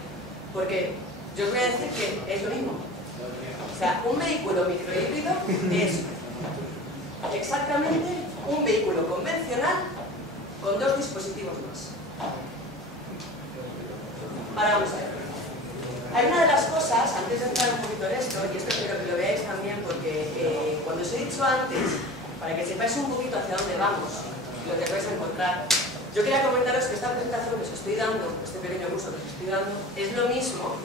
Porque yo os voy a decir que es lo mismo. O sea, un vehículo microhíbrido es exactamente un vehículo convencional con dos dispositivos más. Ahora vamos a ver. Hay una de las cosas, antes de entrar un poquito en esto, y esto quiero que lo veáis también porque cuando os he dicho antes, para que sepáis un poquito hacia dónde vamos y lo que vais a encontrar, yo quería comentaros que esta presentación que os estoy dando, este pequeño curso que os estoy dando, es lo mismo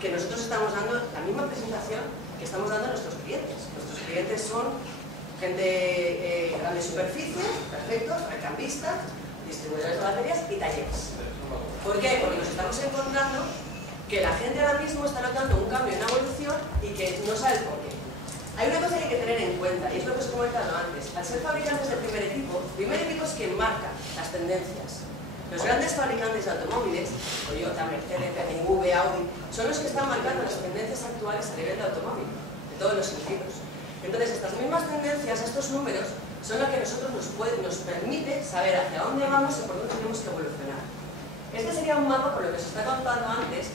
que nosotros estamos dando, la misma presentación que estamos dando a nuestros clientes. Nuestros clientes son gente de grandes superficies, perfectos, recampistas, distribuidores de baterías y talleres. ¿Por qué? Porque nos estamos encontrando que la gente ahora mismo está notando un cambio, una evolución y que no sabe por qué. Hay una cosa que hay que tener en cuenta, y es lo que os he comentado antes. Al ser fabricantes del primer equipo es quien marca las tendencias. Los grandes fabricantes de automóviles, Toyota, Mercedes, BMW, Audi, son los que están marcando las tendencias actuales a nivel de automóvil, de todos los sentidos. Entonces, estas mismas tendencias, estos números, son lo que a nosotros nos permite saber hacia dónde vamos y por dónde tenemos que evolucionar. Este sería un mapa, por lo que os está contando antes,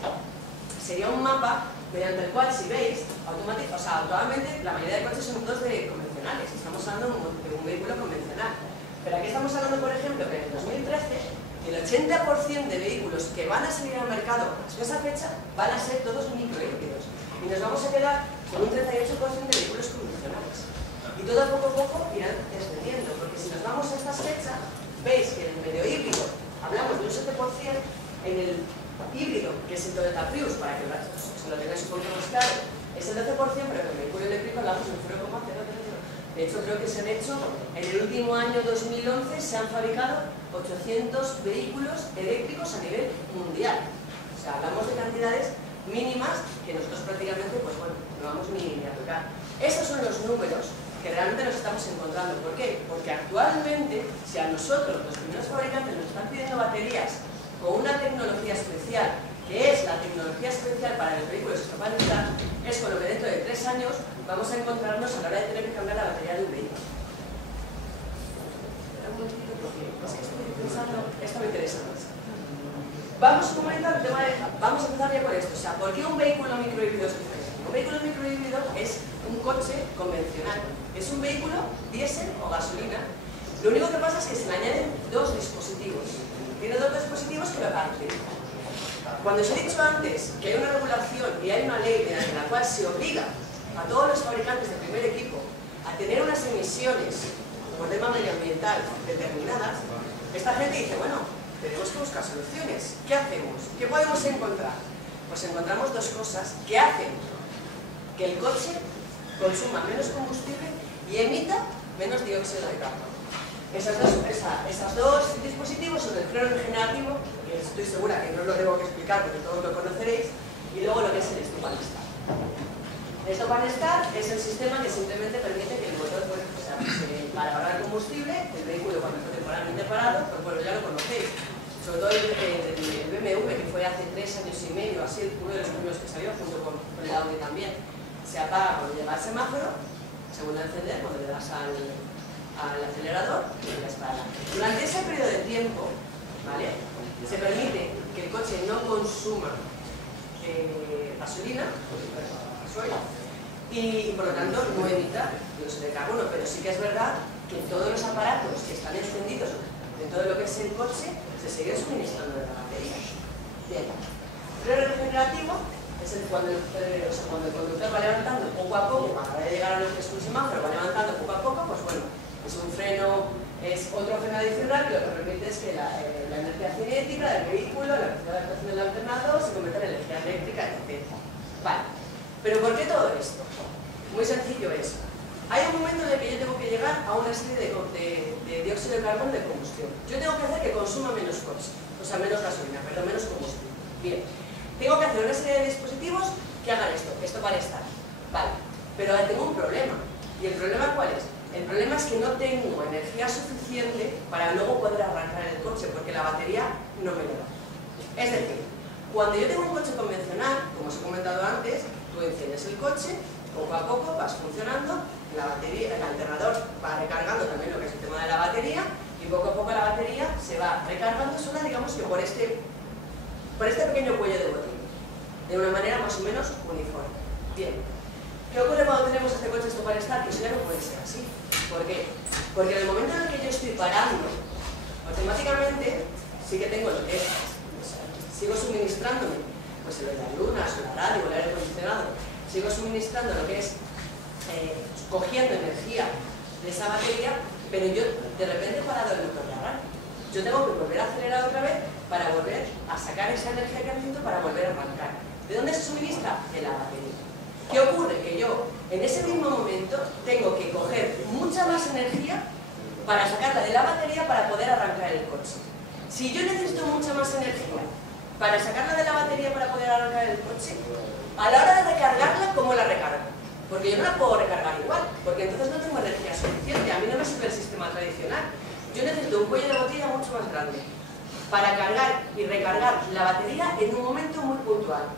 sería un mapa mediante el cual, si veis, actualmente la mayoría de coches son todos convencionales, estamos hablando de un vehículo convencional. Pero aquí estamos hablando, por ejemplo, que en el 2013, el 80% de vehículos que van a salir al mercado hasta esa fecha van a ser todos microhíbridos. Y nos vamos a quedar con un 38% de vehículos convencionales. Y todo poco a poco irán descendiendo, porque si nos vamos a estas fechas, veis que en el medio híbrido hablamos de un 7%, en el híbrido, que es el Toyota Prius, para que se lo tengáis un poquito más claro, es el 12%, pero en el vehículo eléctrico hablamos del 0,000. De hecho, creo que se han hecho, en el último año 2011, se han fabricado 800 vehículos eléctricos a nivel mundial. O sea, hablamos de cantidades mínimas que nosotros prácticamente, pues bueno, no vamos ni a tocar. Esos son los números que realmente nos estamos encontrando. ¿Por qué? Porque actualmente, si a nosotros, los primeros fabricantes, nos están pidiendo baterías con una tecnología especial, que es la tecnología especial para los vehículos escapabilidad, es con lo que dentro de 3 años vamos a encontrarnos a la hora de tener que cambiar la batería de un vehículo. Espera un momentito porque es que estoy pensando, esto me interesa más. Vamos a comentar el tema de, vamos a empezar ya con esto, o sea, ¿por qué un vehículo microhíbrido es diferente? Un vehículo microhíbrido es un coche convencional, es un vehículo diésel o gasolina. Lo único que pasa es que se le añaden dos dispositivos. Tiene dos dispositivos que lo caracterizan. Cuando os he dicho antes que hay una regulación y hay una ley en la cual se obliga a todos los fabricantes de primer equipo a tener unas emisiones por tema medioambiental determinadas, esta gente dice, bueno, tenemos que buscar soluciones. ¿Qué hacemos? ¿Qué podemos encontrar? Pues encontramos dos cosas que hacen que el coche consuma menos combustible y emita menos dióxido de carbono. Esos dos dispositivos son el freno regenerativo, que estoy segura que no os lo tengo que explicar porque todos lo conoceréis, y luego lo que es el stop and start. El stop and start es el sistema que simplemente permite que el motor, bueno, para ahorrar combustible, el vehículo cuando está temporalmente parado, pues bueno, ya lo conocéis. Sobre todo el BMW, que fue hace 3 años y medio, así uno de los primeros que salió, junto con el Audi también, se apaga cuando llega al semáforo, se vuelve a encender cuando le das al acelerador y ya está. Durante ese periodo de tiempo, ¿vale?, se permite que el coche no consuma gasolina, y por lo tanto no emita dióxido de carbono, pero sí que es verdad que todos los aparatos que están encendidos de todo lo que es el coche se sigue suministrando de la batería. Bien. El freno regenerativo es cuando el conductor va levantando poco a poco, a la hora de llegar a lo que es un semáforo, va levantando poco a poco, pues bueno, es un freno, es otro freno adicional que lo que permite es que la energía cinética del vehículo, la velocidad de adaptación del alternador, se convierta en energía eléctrica, etc. Vale. ¿Pero por qué todo esto? Muy sencillo es, Hay un momento en el que yo tengo que llegar a una serie de dióxido de carbono de combustión. Yo tengo que hacer que consuma menos coche, o sea, menos gasolina, perdón, menos combustible. Bien, tengo que hacer una serie de dispositivos que hagan esto para estar. Vale, pero ahora tengo un problema. ¿Y el problema cuál es? El problema es que no tengo energía suficiente para luego poder arrancar el coche, porque la batería no me lo da. Es decir, cuando yo tengo un coche convencional, como os he comentado antes, tú enciendes el coche, poco a poco vas funcionando, la batería, el alternador va recargando también lo que es el tema de la batería, y poco a poco la batería se va recargando sola, digamos que por este pequeño cuello de botella, de una manera más o menos uniforme. Bien, ¿qué ocurre cuando tenemos este coche esto para estar? Que eso ya no puede ser así. ¿Por qué? Porque en el momento en el que yo estoy parando, automáticamente sí que tengo lo que es, sigo suministrándome, pues el de las lunas, o la radio, o el aire acondicionado, sigo suministrando lo que es cogiendo energía de esa batería, pero yo de repente he parado el motor de arranque. Yo tengo que volver a acelerar otra vez para volver a sacar esa energía que necesito para volver a arrancar. ¿De dónde se suministra? De la batería. ¿Qué ocurre? Que yo en ese mismo momento tengo que coger mucha más energía para sacarla de la batería para poder arrancar el coche. Si yo necesito mucha más energía para sacarla de la batería para poder arrancar el coche, a la hora de recargarla, ¿cómo la recargo? Porque yo no la puedo recargar igual, porque entonces no tengo energía suficiente. A mí no me sirve el sistema tradicional. Yo necesito un cuello de botella mucho más grande para cargar y recargar la batería en un momento muy puntual.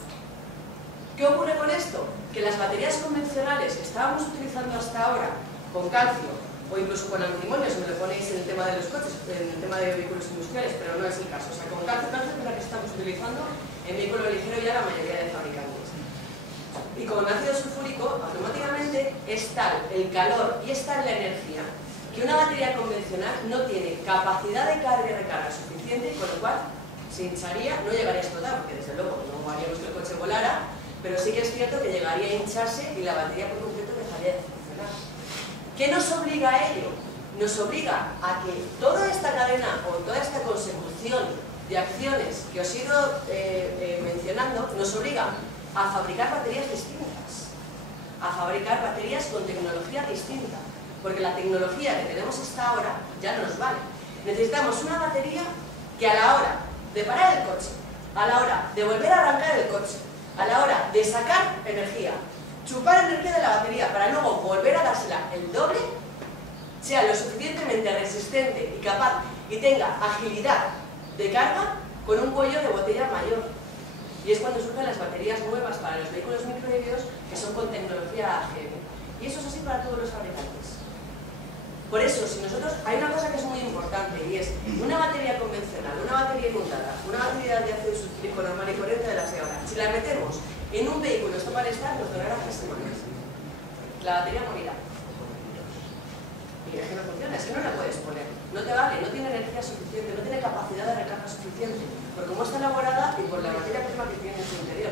¿Qué ocurre con esto? Que las baterías convencionales que estábamos utilizando hasta ahora, con calcio o incluso con antimonio, si me lo ponéis en el tema de los coches, en el tema de vehículos industriales, pero no es el caso. O sea, con calcio es la que estamos utilizando en vehículo ligero ya la mayoría de fabricantes. Y con ácido sulfúrico, automáticamente es tal el calor y es tal la energía que una batería convencional no tiene capacidad de carga y recarga suficiente, con lo cual se hincharía, no llegaría a explotar, porque desde luego no haríamos que el coche volara, pero sí que es cierto que llegaría a hincharse y la batería por completo dejaría de funcionar. ¿Qué nos obliga a ello? Nos obliga a que toda esta cadena o toda esta consecución de acciones que os he ido mencionando nos obliga a fabricar baterías distintas, a fabricar baterías con tecnología distinta, porque la tecnología que tenemos hasta ahora ya no nos vale. Necesitamos una batería que a la hora de parar el coche, a la hora de volver a arrancar el coche, a la hora de sacar energía, chupar energía de la batería para luego volver a dársela el doble, sea lo suficientemente resistente y capaz y tenga agilidad de carga con un cuello de botella mayor. Y es cuando surgen las baterías nuevas para los vehículos microhíbridos que son con tecnología AGM. Y eso es así para todos los fabricantes. Por eso, si nosotros, hay una cosa que es muy importante y es una batería convencional, una batería inundada, una batería de ácido sulfúrico normal y corriente de las de ahora, si la metemos en un vehículo esto para estar, nos durará 3 semanas. La batería morirá. Y es que no funciona, es que no la puedes poner. No te vale, no tiene energía suficiente, no tiene capacidad de recarga suficiente, por cómo está elaborada y por la materia prima que tiene en su interior.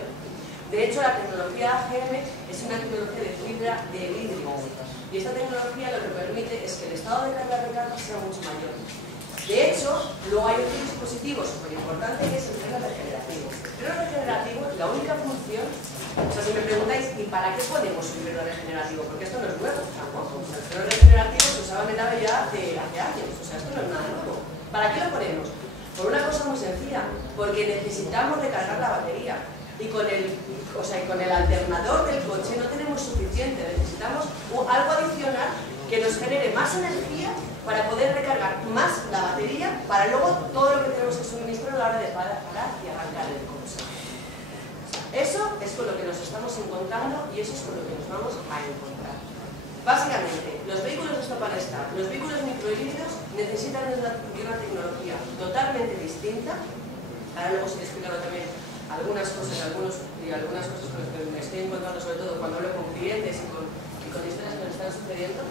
De hecho, la tecnología AGM es una tecnología de fibra de vidrio. Y esta tecnología lo que permite es que el estado de carga y recarga sea mucho mayor. De hecho, luego hay otro dispositivo súper importante que es el freno regenerativo. El freno regenerativo, la única función, o sea, si me preguntáis, ¿y para qué ponemos un freno regenerativo? Porque esto no es nuevo tampoco. O sea, el freno regenerativo se usaba en el AVE ya hace años, o sea, esto no es nada nuevo. ¿Para qué lo ponemos? Por una cosa muy sencilla, porque necesitamos recargar la batería. Y con el alternador del coche no tenemos suficiente, necesitamos algo adicional que nos genere más energía para poder recargar más la batería para luego todo lo que tenemos que suministrar a la hora de parar y arrancar el coche. Eso es con lo que nos estamos encontrando y eso es con lo que nos vamos a encontrar. Básicamente, los vehículos esto para estar, los vehículos microhíbridos necesitan de una tecnología totalmente distinta. Ahora luego os he explicado también algunas cosas con las que me estoy encontrando, sobre todo cuando hablo con clientes y con historias que nos están sucediendo,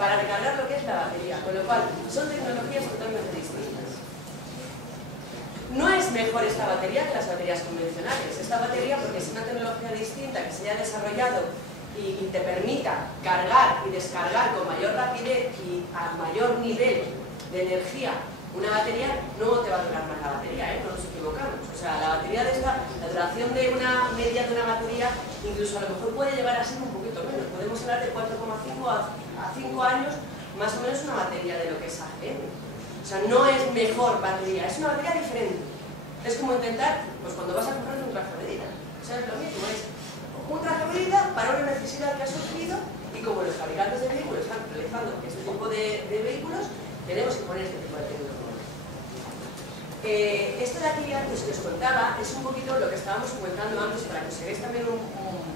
para recargar lo que es la batería, con lo cual son tecnologías totalmente distintas. No es mejor esta batería que las baterías convencionales. Esta batería, porque es una tecnología distinta que se haya desarrollado y te permita cargar y descargar con mayor rapidez y a mayor nivel de energía Una batería no te va a durar más la batería, no nos equivocamos. O sea, la batería de esta, la duración de una media de una batería, incluso a lo mejor puede llegar a ser un poquito menos. Podemos hablar de 4,5 a 5 años, más o menos una batería de lo que es AGM. O sea, no es mejor batería, es una batería diferente. Es como intentar, pues cuando vas a comprar un traje de medida. O sea, es lo mismo, es un traje de medida para una necesidad que ha surgido y como los fabricantes de vehículos están realizando este tipo de vehículos, tenemos que poner este tipo de tecnología. Esto de aquí antes que os contaba es un poquito lo que estábamos comentando antes para que os hagáis también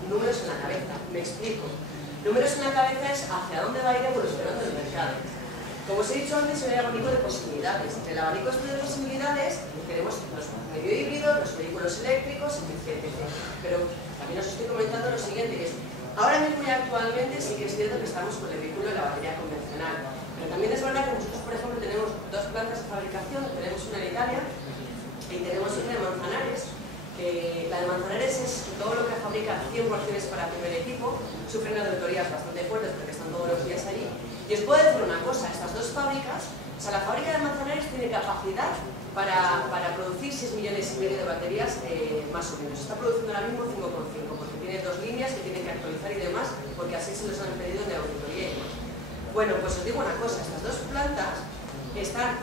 números en la cabeza. Me explico. Números en la cabeza es hacia dónde va a ir evolucionando el mercado. Como os he dicho antes, hay un abanico de posibilidades. Entre el abanico de posibilidades tenemos los medio híbridos, los vehículos eléctricos, etc. Pero también os estoy comentando lo siguiente, que es ahora mismo y actualmente sí que es cierto que estamos con el vehículo de la batería convencional. Pero también es verdad que nosotros, por ejemplo, tenemos dos plantas de fabricación, tenemos una en Italia y tenemos una en Manzanares, que la de Manzanares es todo lo que fabrica 100% es para el primer equipo, sufren auditorías bastante fuertes porque están todos los días allí. Y os puedo decir una cosa, estas dos fábricas, o sea, la fábrica de Manzanares tiene capacidad para producir 6,5 millones de baterías más o menos. Está produciendo ahora mismo 5,5 porque tiene dos líneas que tienen que actualizar y demás, porque así se los han pedido de auditoría y demás. Bueno, pues os digo una cosa, estas dos plantas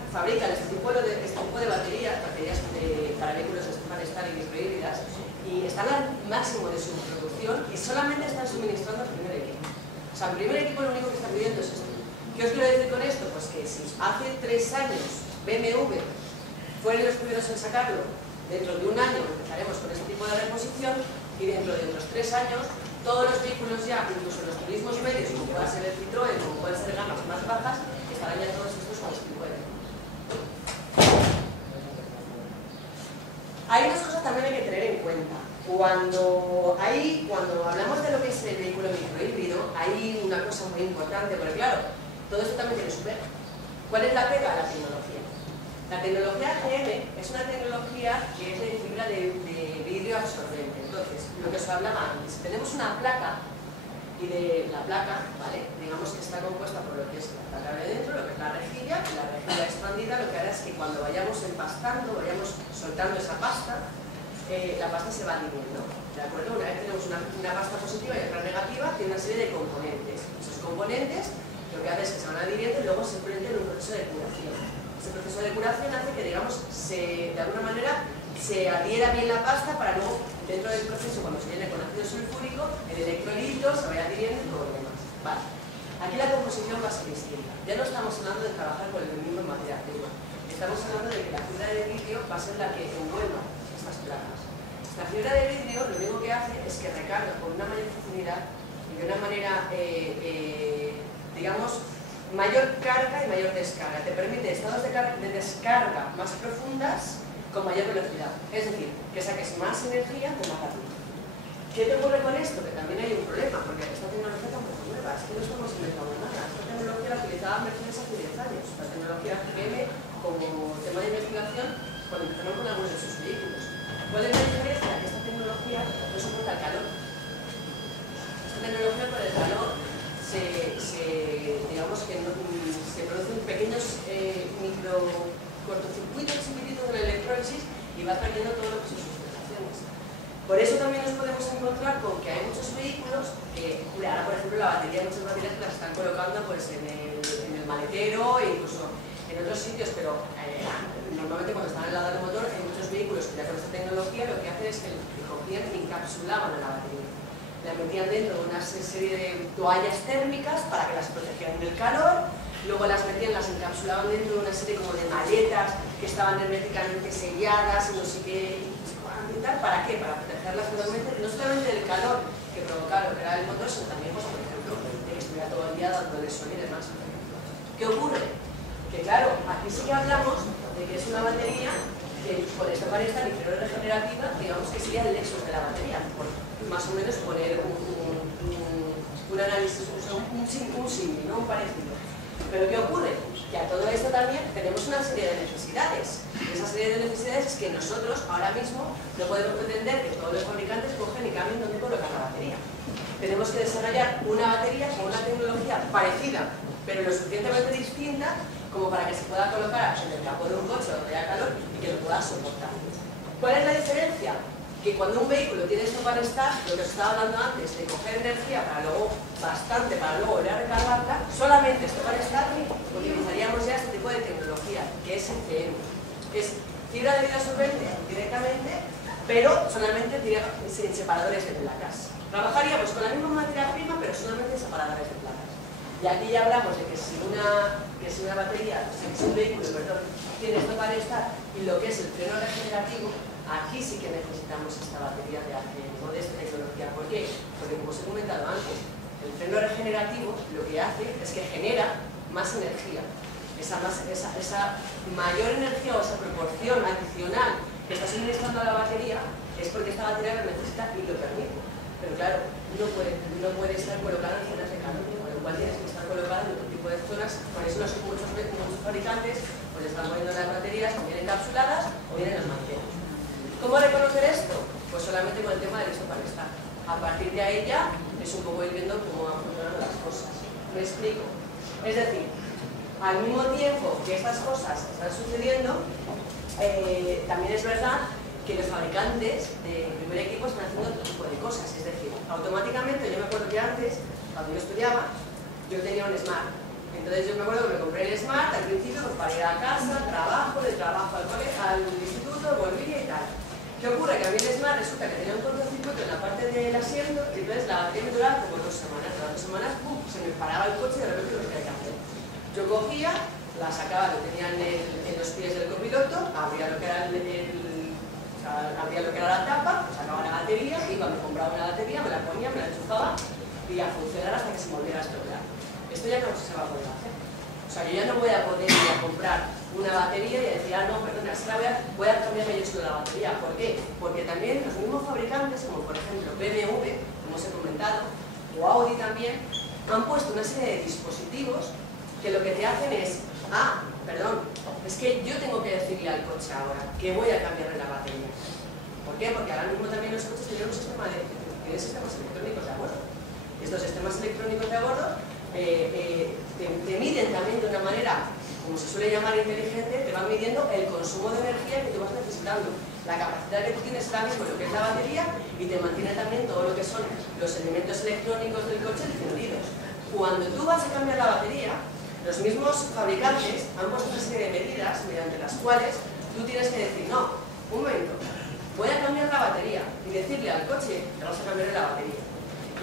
fabrican este tipo de baterías para vehículos Stefan Star y microhíbridas y están al máximo de su producción y solamente están suministrando al primer equipo. O sea, el primer equipo lo único que está pidiendo es esto. ¿Qué os quiero decir con esto? Pues que si hace 3 años BMW fueron los primeros en sacarlo, dentro de un año empezaremos con este tipo de reposición y dentro de otros 3 años todos los vehículos ya, incluso los turismos medios, como pueda ser el Citroën, como pueden ser gamas más bajas, estarán ya todos estos con este tipo de vehículos. Hay unas cosas también hay que tener en cuenta. Cuando hablamos de lo que es el vehículo microhíbrido, hay una cosa muy importante, porque claro, todo esto también tiene su pega. ¿Cuál es la pega? La tecnología. La tecnología AGM es una tecnología que es de fibra de vidrio absorbente. Entonces, lo que os hablaba antes, tenemos una placa y de la placa, ¿vale? Digamos que está compuesta por lo que es la placa de dentro, lo que es la rejilla expandida, lo que hará es que cuando vayamos empastando, vayamos soltando esa pasta, la pasta se va adhiriendo, ¿de acuerdo? Una vez tenemos una pasta positiva y otra negativa, tiene una serie de componentes. Esos componentes lo que hace es que se van adhiriendo y luego se prenden en un proceso de curación. Ese proceso de curación hace que, digamos, de alguna manera se adhiera bien la pasta para luego, dentro del proceso, cuando se llene con ácido sulfúrico, el electrolito se vaya adhiriendo y todo lo demás. Vale. Aquí la composición va a ser distinta. Ya no estamos hablando de trabajar con el mismo en materia prima. Estamos hablando de que la fibra de vidrio va a ser la que envuelva estas placas. La fibra de vidrio lo único que hace es que recarga con una mayor facilidad y de una manera, digamos, mayor carga y mayor descarga. Te permite estados de descarga más profundas con mayor velocidad. Es decir, que saques más energía con más rápido. ¿Qué te ocurre con esto? Que también hay un problema, porque esta tecnología tampoco es nueva, es que no estamos inventando nada. Esta tecnología la utilizaba Mercedes hace 10 años. La tecnología GM como tema de investigación cuando empezaron con algunos de sus vehículos. ¿Cuál es la diferencia? Que esta tecnología no soporta el calor. Esta tecnología con el calor digamos que se producen pequeños micro cortocircuitos chiquititos de la electrólisis y va perdiendo todo lo que son sus vibraciones. Por eso también nos podemos encontrar con que hay muchos vehículos que, ahora por ejemplo la batería, muchas baterías que las están colocando pues, en el maletero e incluso en otros sitios, pero normalmente cuando están al lado del motor hay muchos vehículos que ya con esta tecnología lo que hacen es que cogían y encapsulaban a la batería. La metían dentro de una serie de toallas térmicas para que las protegieran del calor, luego las metían, las encapsulaban dentro de una serie como de maletas que estaban herméticamente selladas y no sé qué, y tal. ¿Para qué? Para protegerlas totalmente, no solamente del calor que provocaba lo que era el motor, sino también, pues, por ejemplo, de que estuviera todo el día dándole sol y demás. ¿Qué ocurre? Que claro, aquí sí que hablamos de que es una batería que con esta variedad inferior regenerativa, digamos que sería el nexus de la batería, por más o menos poner un análisis, un símil, ¿no? Un parecido. Pero ¿qué ocurre? Que a todo esto también tenemos una serie de necesidades. Y esa serie de necesidades es que nosotros ahora mismo no podemos pretender que todos los fabricantes cogen y cambien dónde colocan la batería. Tenemos que desarrollar una batería con una tecnología parecida, pero lo suficientemente distinta como para que se pueda colocar en el capó de un coche donde haya calor y que lo pueda soportar. ¿Cuál es la diferencia? Que cuando un vehículo tiene esto para estar, lo que os estaba hablando antes, de coger energía para luego, bastante para luego volver a recargarla, solamente esto para estar, utilizaríamos ya este tipo de tecnología, que es CM. Es fibra de vidrio absorbente directamente, pero solamente sin separadores de placas. Trabajaríamos con la misma materia prima, pero solamente en separadores de placas. Y aquí ya hablamos de que si una batería, si un vehículo, perdón, tiene esto para estar y lo que es el freno regenerativo, aquí sí que necesitamos esta batería de ACM, no de esta tecnología. ¿Por qué? Porque como os he comentado antes, el freno regenerativo lo que hace es que genera más energía. Esa mayor energía o esa proporción adicional que está suministrando a la batería es porque esta batería lo necesita y lo permite. Pero claro, no puede estar colocada en zonas de calor, con lo cual tienes que estar colocada en otro tipo de zonas. Por eso muchos fabricantes pues están poniendo las baterías o bien encapsuladas o bien en los manteles. ¿Cómo reconocer esto? Pues solamente con el tema del listo para estar. A partir de ahí ya es un poco ir viendo cómo van funcionando las cosas. Me explico. Es decir, al mismo tiempo que estas cosas están sucediendo, también es verdad que los fabricantes de primer equipo están haciendo otro tipo de cosas. Es decir, automáticamente, yo me acuerdo que antes, cuando yo estudiaba, yo tenía un Smart. Entonces yo me acuerdo que me compré el Smart al principio pues, para ir a casa, trabajo, de trabajo al instituto, volvía y tal. ¿Qué ocurre? Que a mí el Smart resulta que tenía un cortocircuito en la parte del asiento y entonces la batería me duraba como 2 semanas. A las 2 semanas, ¡pum!, se me paraba el coche y de repente lo que había que hacer. Yo cogía, la sacaba, lo tenía en los pies del copiloto, abría lo que era la tapa, sacaba la batería, iba, me compraba una batería, me la ponía, me la enchufaba y a funcionar hasta que se volviera a estropear. Esto ya no se va a poder hacer. O sea, yo ya no voy a poder ir a comprar una batería y decir, ah, no, perdona, es que voy a cambiarme yo solo la batería. ¿Por qué? Porque también los mismos fabricantes, como por ejemplo BMW, como os he comentado, o Audi también, han puesto una serie de dispositivos que lo que te hacen es, ah, perdón, es que yo tengo que decirle al coche ahora que voy a cambiarle la batería. ¿Por qué? Porque ahora mismo también los coches tienen sistemas electrónicos de a bordo. Estos sistemas electrónicos de a bordo te miden también de una manera, como se suele llamar inteligente, te van midiendo el consumo de energía que tú vas necesitando, la capacidad que tú tienes ahora mismo, lo que es la batería, y te mantiene también todo lo que son los elementos electrónicos del coche encendidos. Cuando tú vas a cambiar la batería, los mismos fabricantes han puesto una serie de medidas mediante las cuales tú tienes que decir, no, un momento, voy a cambiar la batería y decirle al coche que vas a cambiar la batería.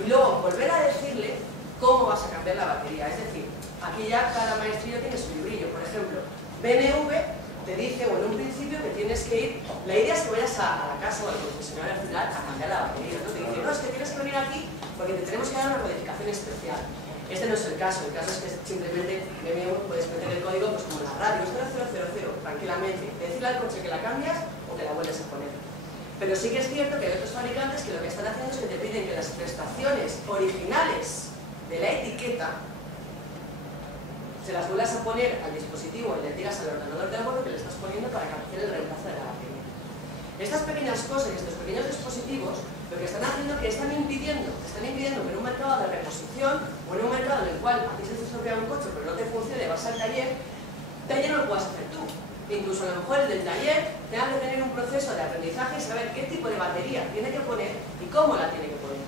Y luego volver a decirle cómo vas a cambiar la batería. Es decir, aquí ya cada maestrillo tiene su librillo. Por ejemplo, BMW te dice, o en un principio, que tienes que ir, la idea es que vayas a la casa o al concesionario al final a cambiar la batería, ¿no? Te dice, no, es que tienes que venir aquí porque te tenemos que dar una codificación especial. Este no es el caso es que simplemente BMW puedes meter el código pues como en la radio, 0000, tranquilamente, decirle al coche que la cambias o que la vuelves a poner. Pero sí que es cierto que hay otros fabricantes que lo que están haciendo es que te piden que las prestaciones originales de la etiqueta se las vuelvas a poner al dispositivo y le digas al ordenador de bordo que le estás poniendo para hacer el reemplazo de la batería. Estas pequeñas cosas y estos pequeños dispositivos lo que están haciendo es que están impidiendo que en un mercado de reposición o en un mercado en el cual a ti se te estropea un coche pero no te funcione, vas al taller no lo puedes hacer tú. Incluso a lo mejor el del taller tenga que tener un proceso de aprendizaje y saber qué tipo de batería tiene que poner y cómo la tiene que poner.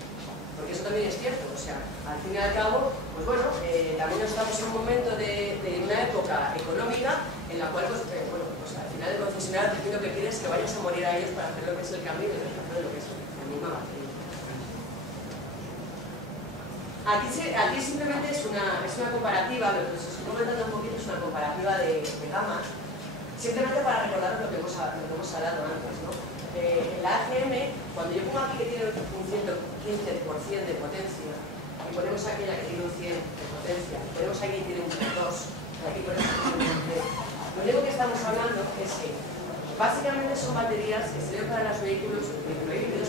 Porque eso también es cierto, o sea, al fin y al cabo, pues bueno, también estamos en un momento de una época económica en la cual, pues al final el concesionario lo que quiere es que vayas a morir a ellos para hacer lo que es el cambio y el reemplazo de lo que es la misma batería. Aquí simplemente es una comparativa, lo que os estoy comentando un poquito es una comparativa de gamas, simplemente para recordar lo que hemos hablado antes, ¿no? La AGM, cuando yo pongo aquí que tiene un 115% de potencia, y ponemos aquí la que tiene un 100 de potencia, y ponemos aquí que tiene un 2, y aquí ponemos un 100, lo único que estamos hablando es que básicamente son baterías que sirven para los vehículos,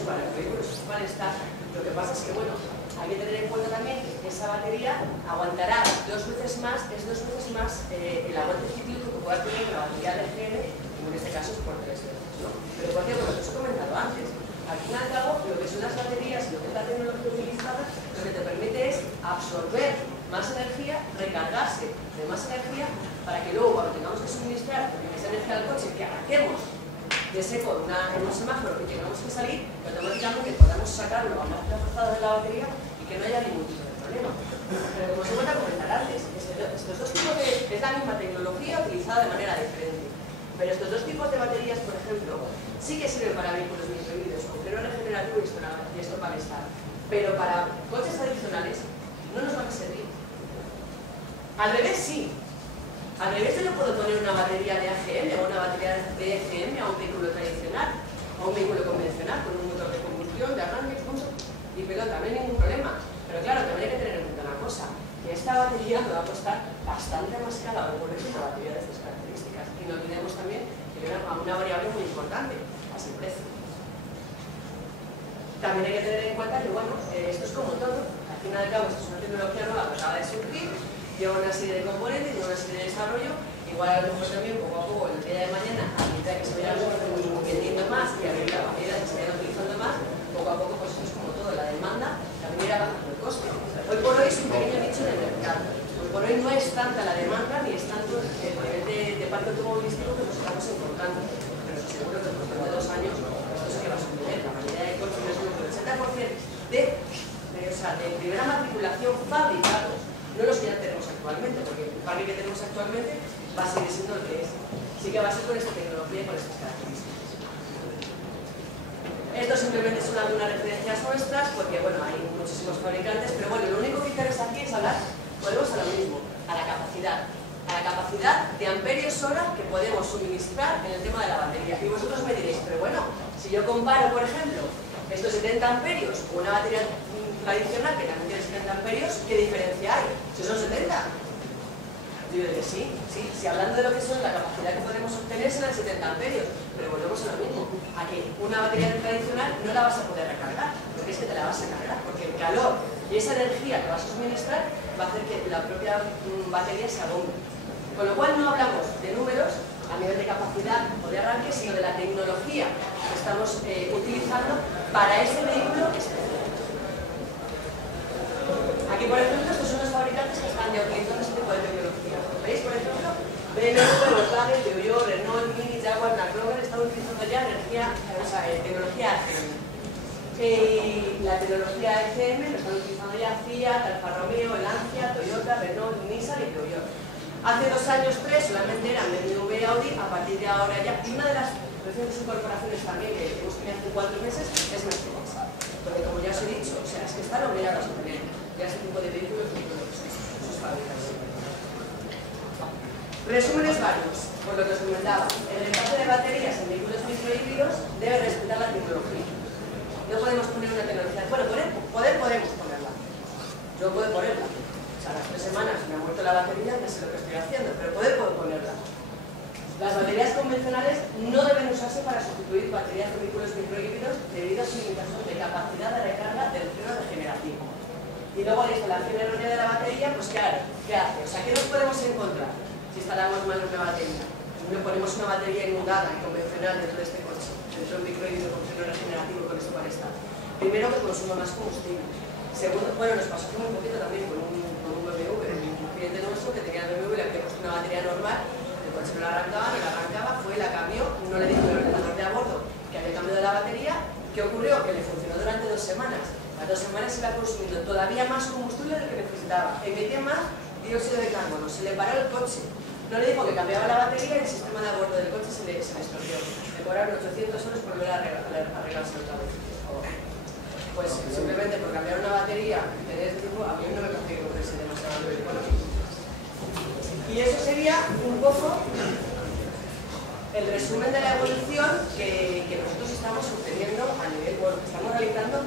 para los vehículos que van a estar. Lo que pasa es que, bueno, hay que tener en cuenta también que esa batería aguantará 2 veces más, el aguante cíclico que pueda tener la batería de GM, como en este caso es por 3 veces, ¿no? Pero por ejemplo, lo que os he comentado antes, al fin y al cabo, lo que son las baterías y lo que es la tecnología utilizada, lo que te permite es absorber más energía, recargarse de más energía para que luego cuando tengamos que suministrar esa energía al coche, que arranquemos de seco en un semáforo y tengamos que salir, automáticamente podamos sacarlo a más forzado de la batería y que no haya ningún tipo de problema. Pero como se vuelve a comentar antes, estos dos tipos es la misma tecnología utilizada de manera diferente. Pero estos dos tipos de baterías, por ejemplo, sí que sirven para vehículos microhíbridos, aunque no regenerativo y esto para estar. Pero para coches tradicionales no nos van a servir. Al revés sí. Al revés yo puedo poner una batería de AGM o una batería de EGM a un vehículo tradicional, a un vehículo convencional con un motor de combustión, de arranque, y pelota, no hay ningún problema. Pero claro, también hay que tener en cuenta una cosa, que esta batería me va a costar bastante más cara de poner una batería de estas características. Y no olvidemos también que hay una variable muy importante, es el precio. También hay que tener en cuenta que, bueno, esto es como todo. Al fin y al cabo, esto es una tecnología nueva que acaba de surgir, lleva una serie de componentes, lleva una serie de desarrollo. Igual a lo mejor también, poco a poco, en el día de mañana, a medida que se vaya vendiendo más y a medida que se vaya utilizando más, poco a poco, pues eso es como todo. La demanda también irá bajando el coste. Hoy por hoy es un pequeño nicho en el mercado. Hoy por hoy no es tanta la demanda ni es tanto el nivel de parque automovilístico que nos estamos encontrando. Pero os aseguro que en cuestión de 2 años esto sí que va a suceder. La mayoría de coches, no es el 80% de primera matriculación fabricados, no los que ya tenemos actualmente, porque el parque que tenemos actualmente va a seguir siendo el que es. Sí que va a ser con esta tecnología y con estas características. Esto simplemente es unas referencias nuestras, porque bueno, hay muchísimos fabricantes, pero bueno, lo único que interesa aquí es hablar, volvemos a lo mismo, a la capacidad de amperios hora que podemos suministrar en el tema de la batería. Y vosotros me diréis, pero bueno, si yo comparo, por ejemplo, estos 70 amperios con una batería tradicional que también tiene 70 amperios, ¿qué diferencia hay? Si son 70. Yo digo que sí, si hablando de lo que son la capacidad que podemos obtener serán 70 amperios, pero volvemos a lo mismo, a que una batería tradicional no la vas a poder recargar, porque es que te la vas a cargar, porque el calor y esa energía que vas a suministrar va a hacer que la propia batería se agombe. Con lo cual no hablamos de números a nivel de capacidad o de arranque, sino de la tecnología que estamos utilizando para ese vehículo específico. Aquí, por ejemplo, estos son los fabricantes que están ya utilizando este tipo de tecnología. ¿Veis, por ejemplo? BMW, Volkswagen, Peugeot, Renault, Mini, Jaguar, Land Rover están utilizando ya tecnología AGM. La tecnología AGM lo están utilizando ya Fiat, Alfa Romeo, Lancia, Toyota, Renault, Nissan y Peugeot. Hace 2 años, 3 solamente eran BMW y Audi, a partir de ahora ya. Y una de las recientes incorporaciones también que hemos tenido hace 4 meses es Mercedes. Porque como ya os he dicho, o sea, es que están obligados a tener ya este tipo de vehículos sus fábricas. Resúmenes varios, por lo que os comentaba. El reemplazo de baterías en vehículos microhíbridos debe respetar la tecnología. No podemos poner una tecnología. Bueno, podemos ponerla. Yo puedo ponerla. O sea, a las 3 semanas me ha muerto la batería, ya sé lo que estoy haciendo, pero puedo ponerla. Las baterías convencionales no deben usarse para sustituir baterías de vehículos microhíbridos debido a su limitación de capacidad de recarga del freno regenerativo. Y luego la instalación errónea de la batería, pues ¿qué hace? O sea, ¿qué nos podemos encontrar si instalamos mal una batería? No ponemos una batería inundada y convencional dentro de este coche, dentro de un microhíbrido con freno regenerativo con esto para estar. Primero, que consuma más combustible. Segundo, bueno, nos pasó un poquito también con un BMW, un cliente nuestro que tenía el BMW, le había puesto una batería normal. El coche no la arrancaba, fue, la cambió, no le dijo el ordenador de a bordo que había cambiado la batería. ¿Qué ocurrió? Que le funcionó durante 2 semanas. Las 2 semanas se iba consumiendo todavía más combustible del que necesitaba. Emitía más dióxido de carbono, se le paró el coche. No le dijo que cambiaba la batería y el sistema de a bordo del coche se le estropeó. Le cobraron 800 euros por volver a arreglarse otra vez. Pues simplemente por cambiar una batería de este tipo, a mí no me parece que cogerse demasiado el económico. Y eso sería un poco el resumen de la evolución que nosotros estamos obteniendo a nivel, bueno, que estamos realizando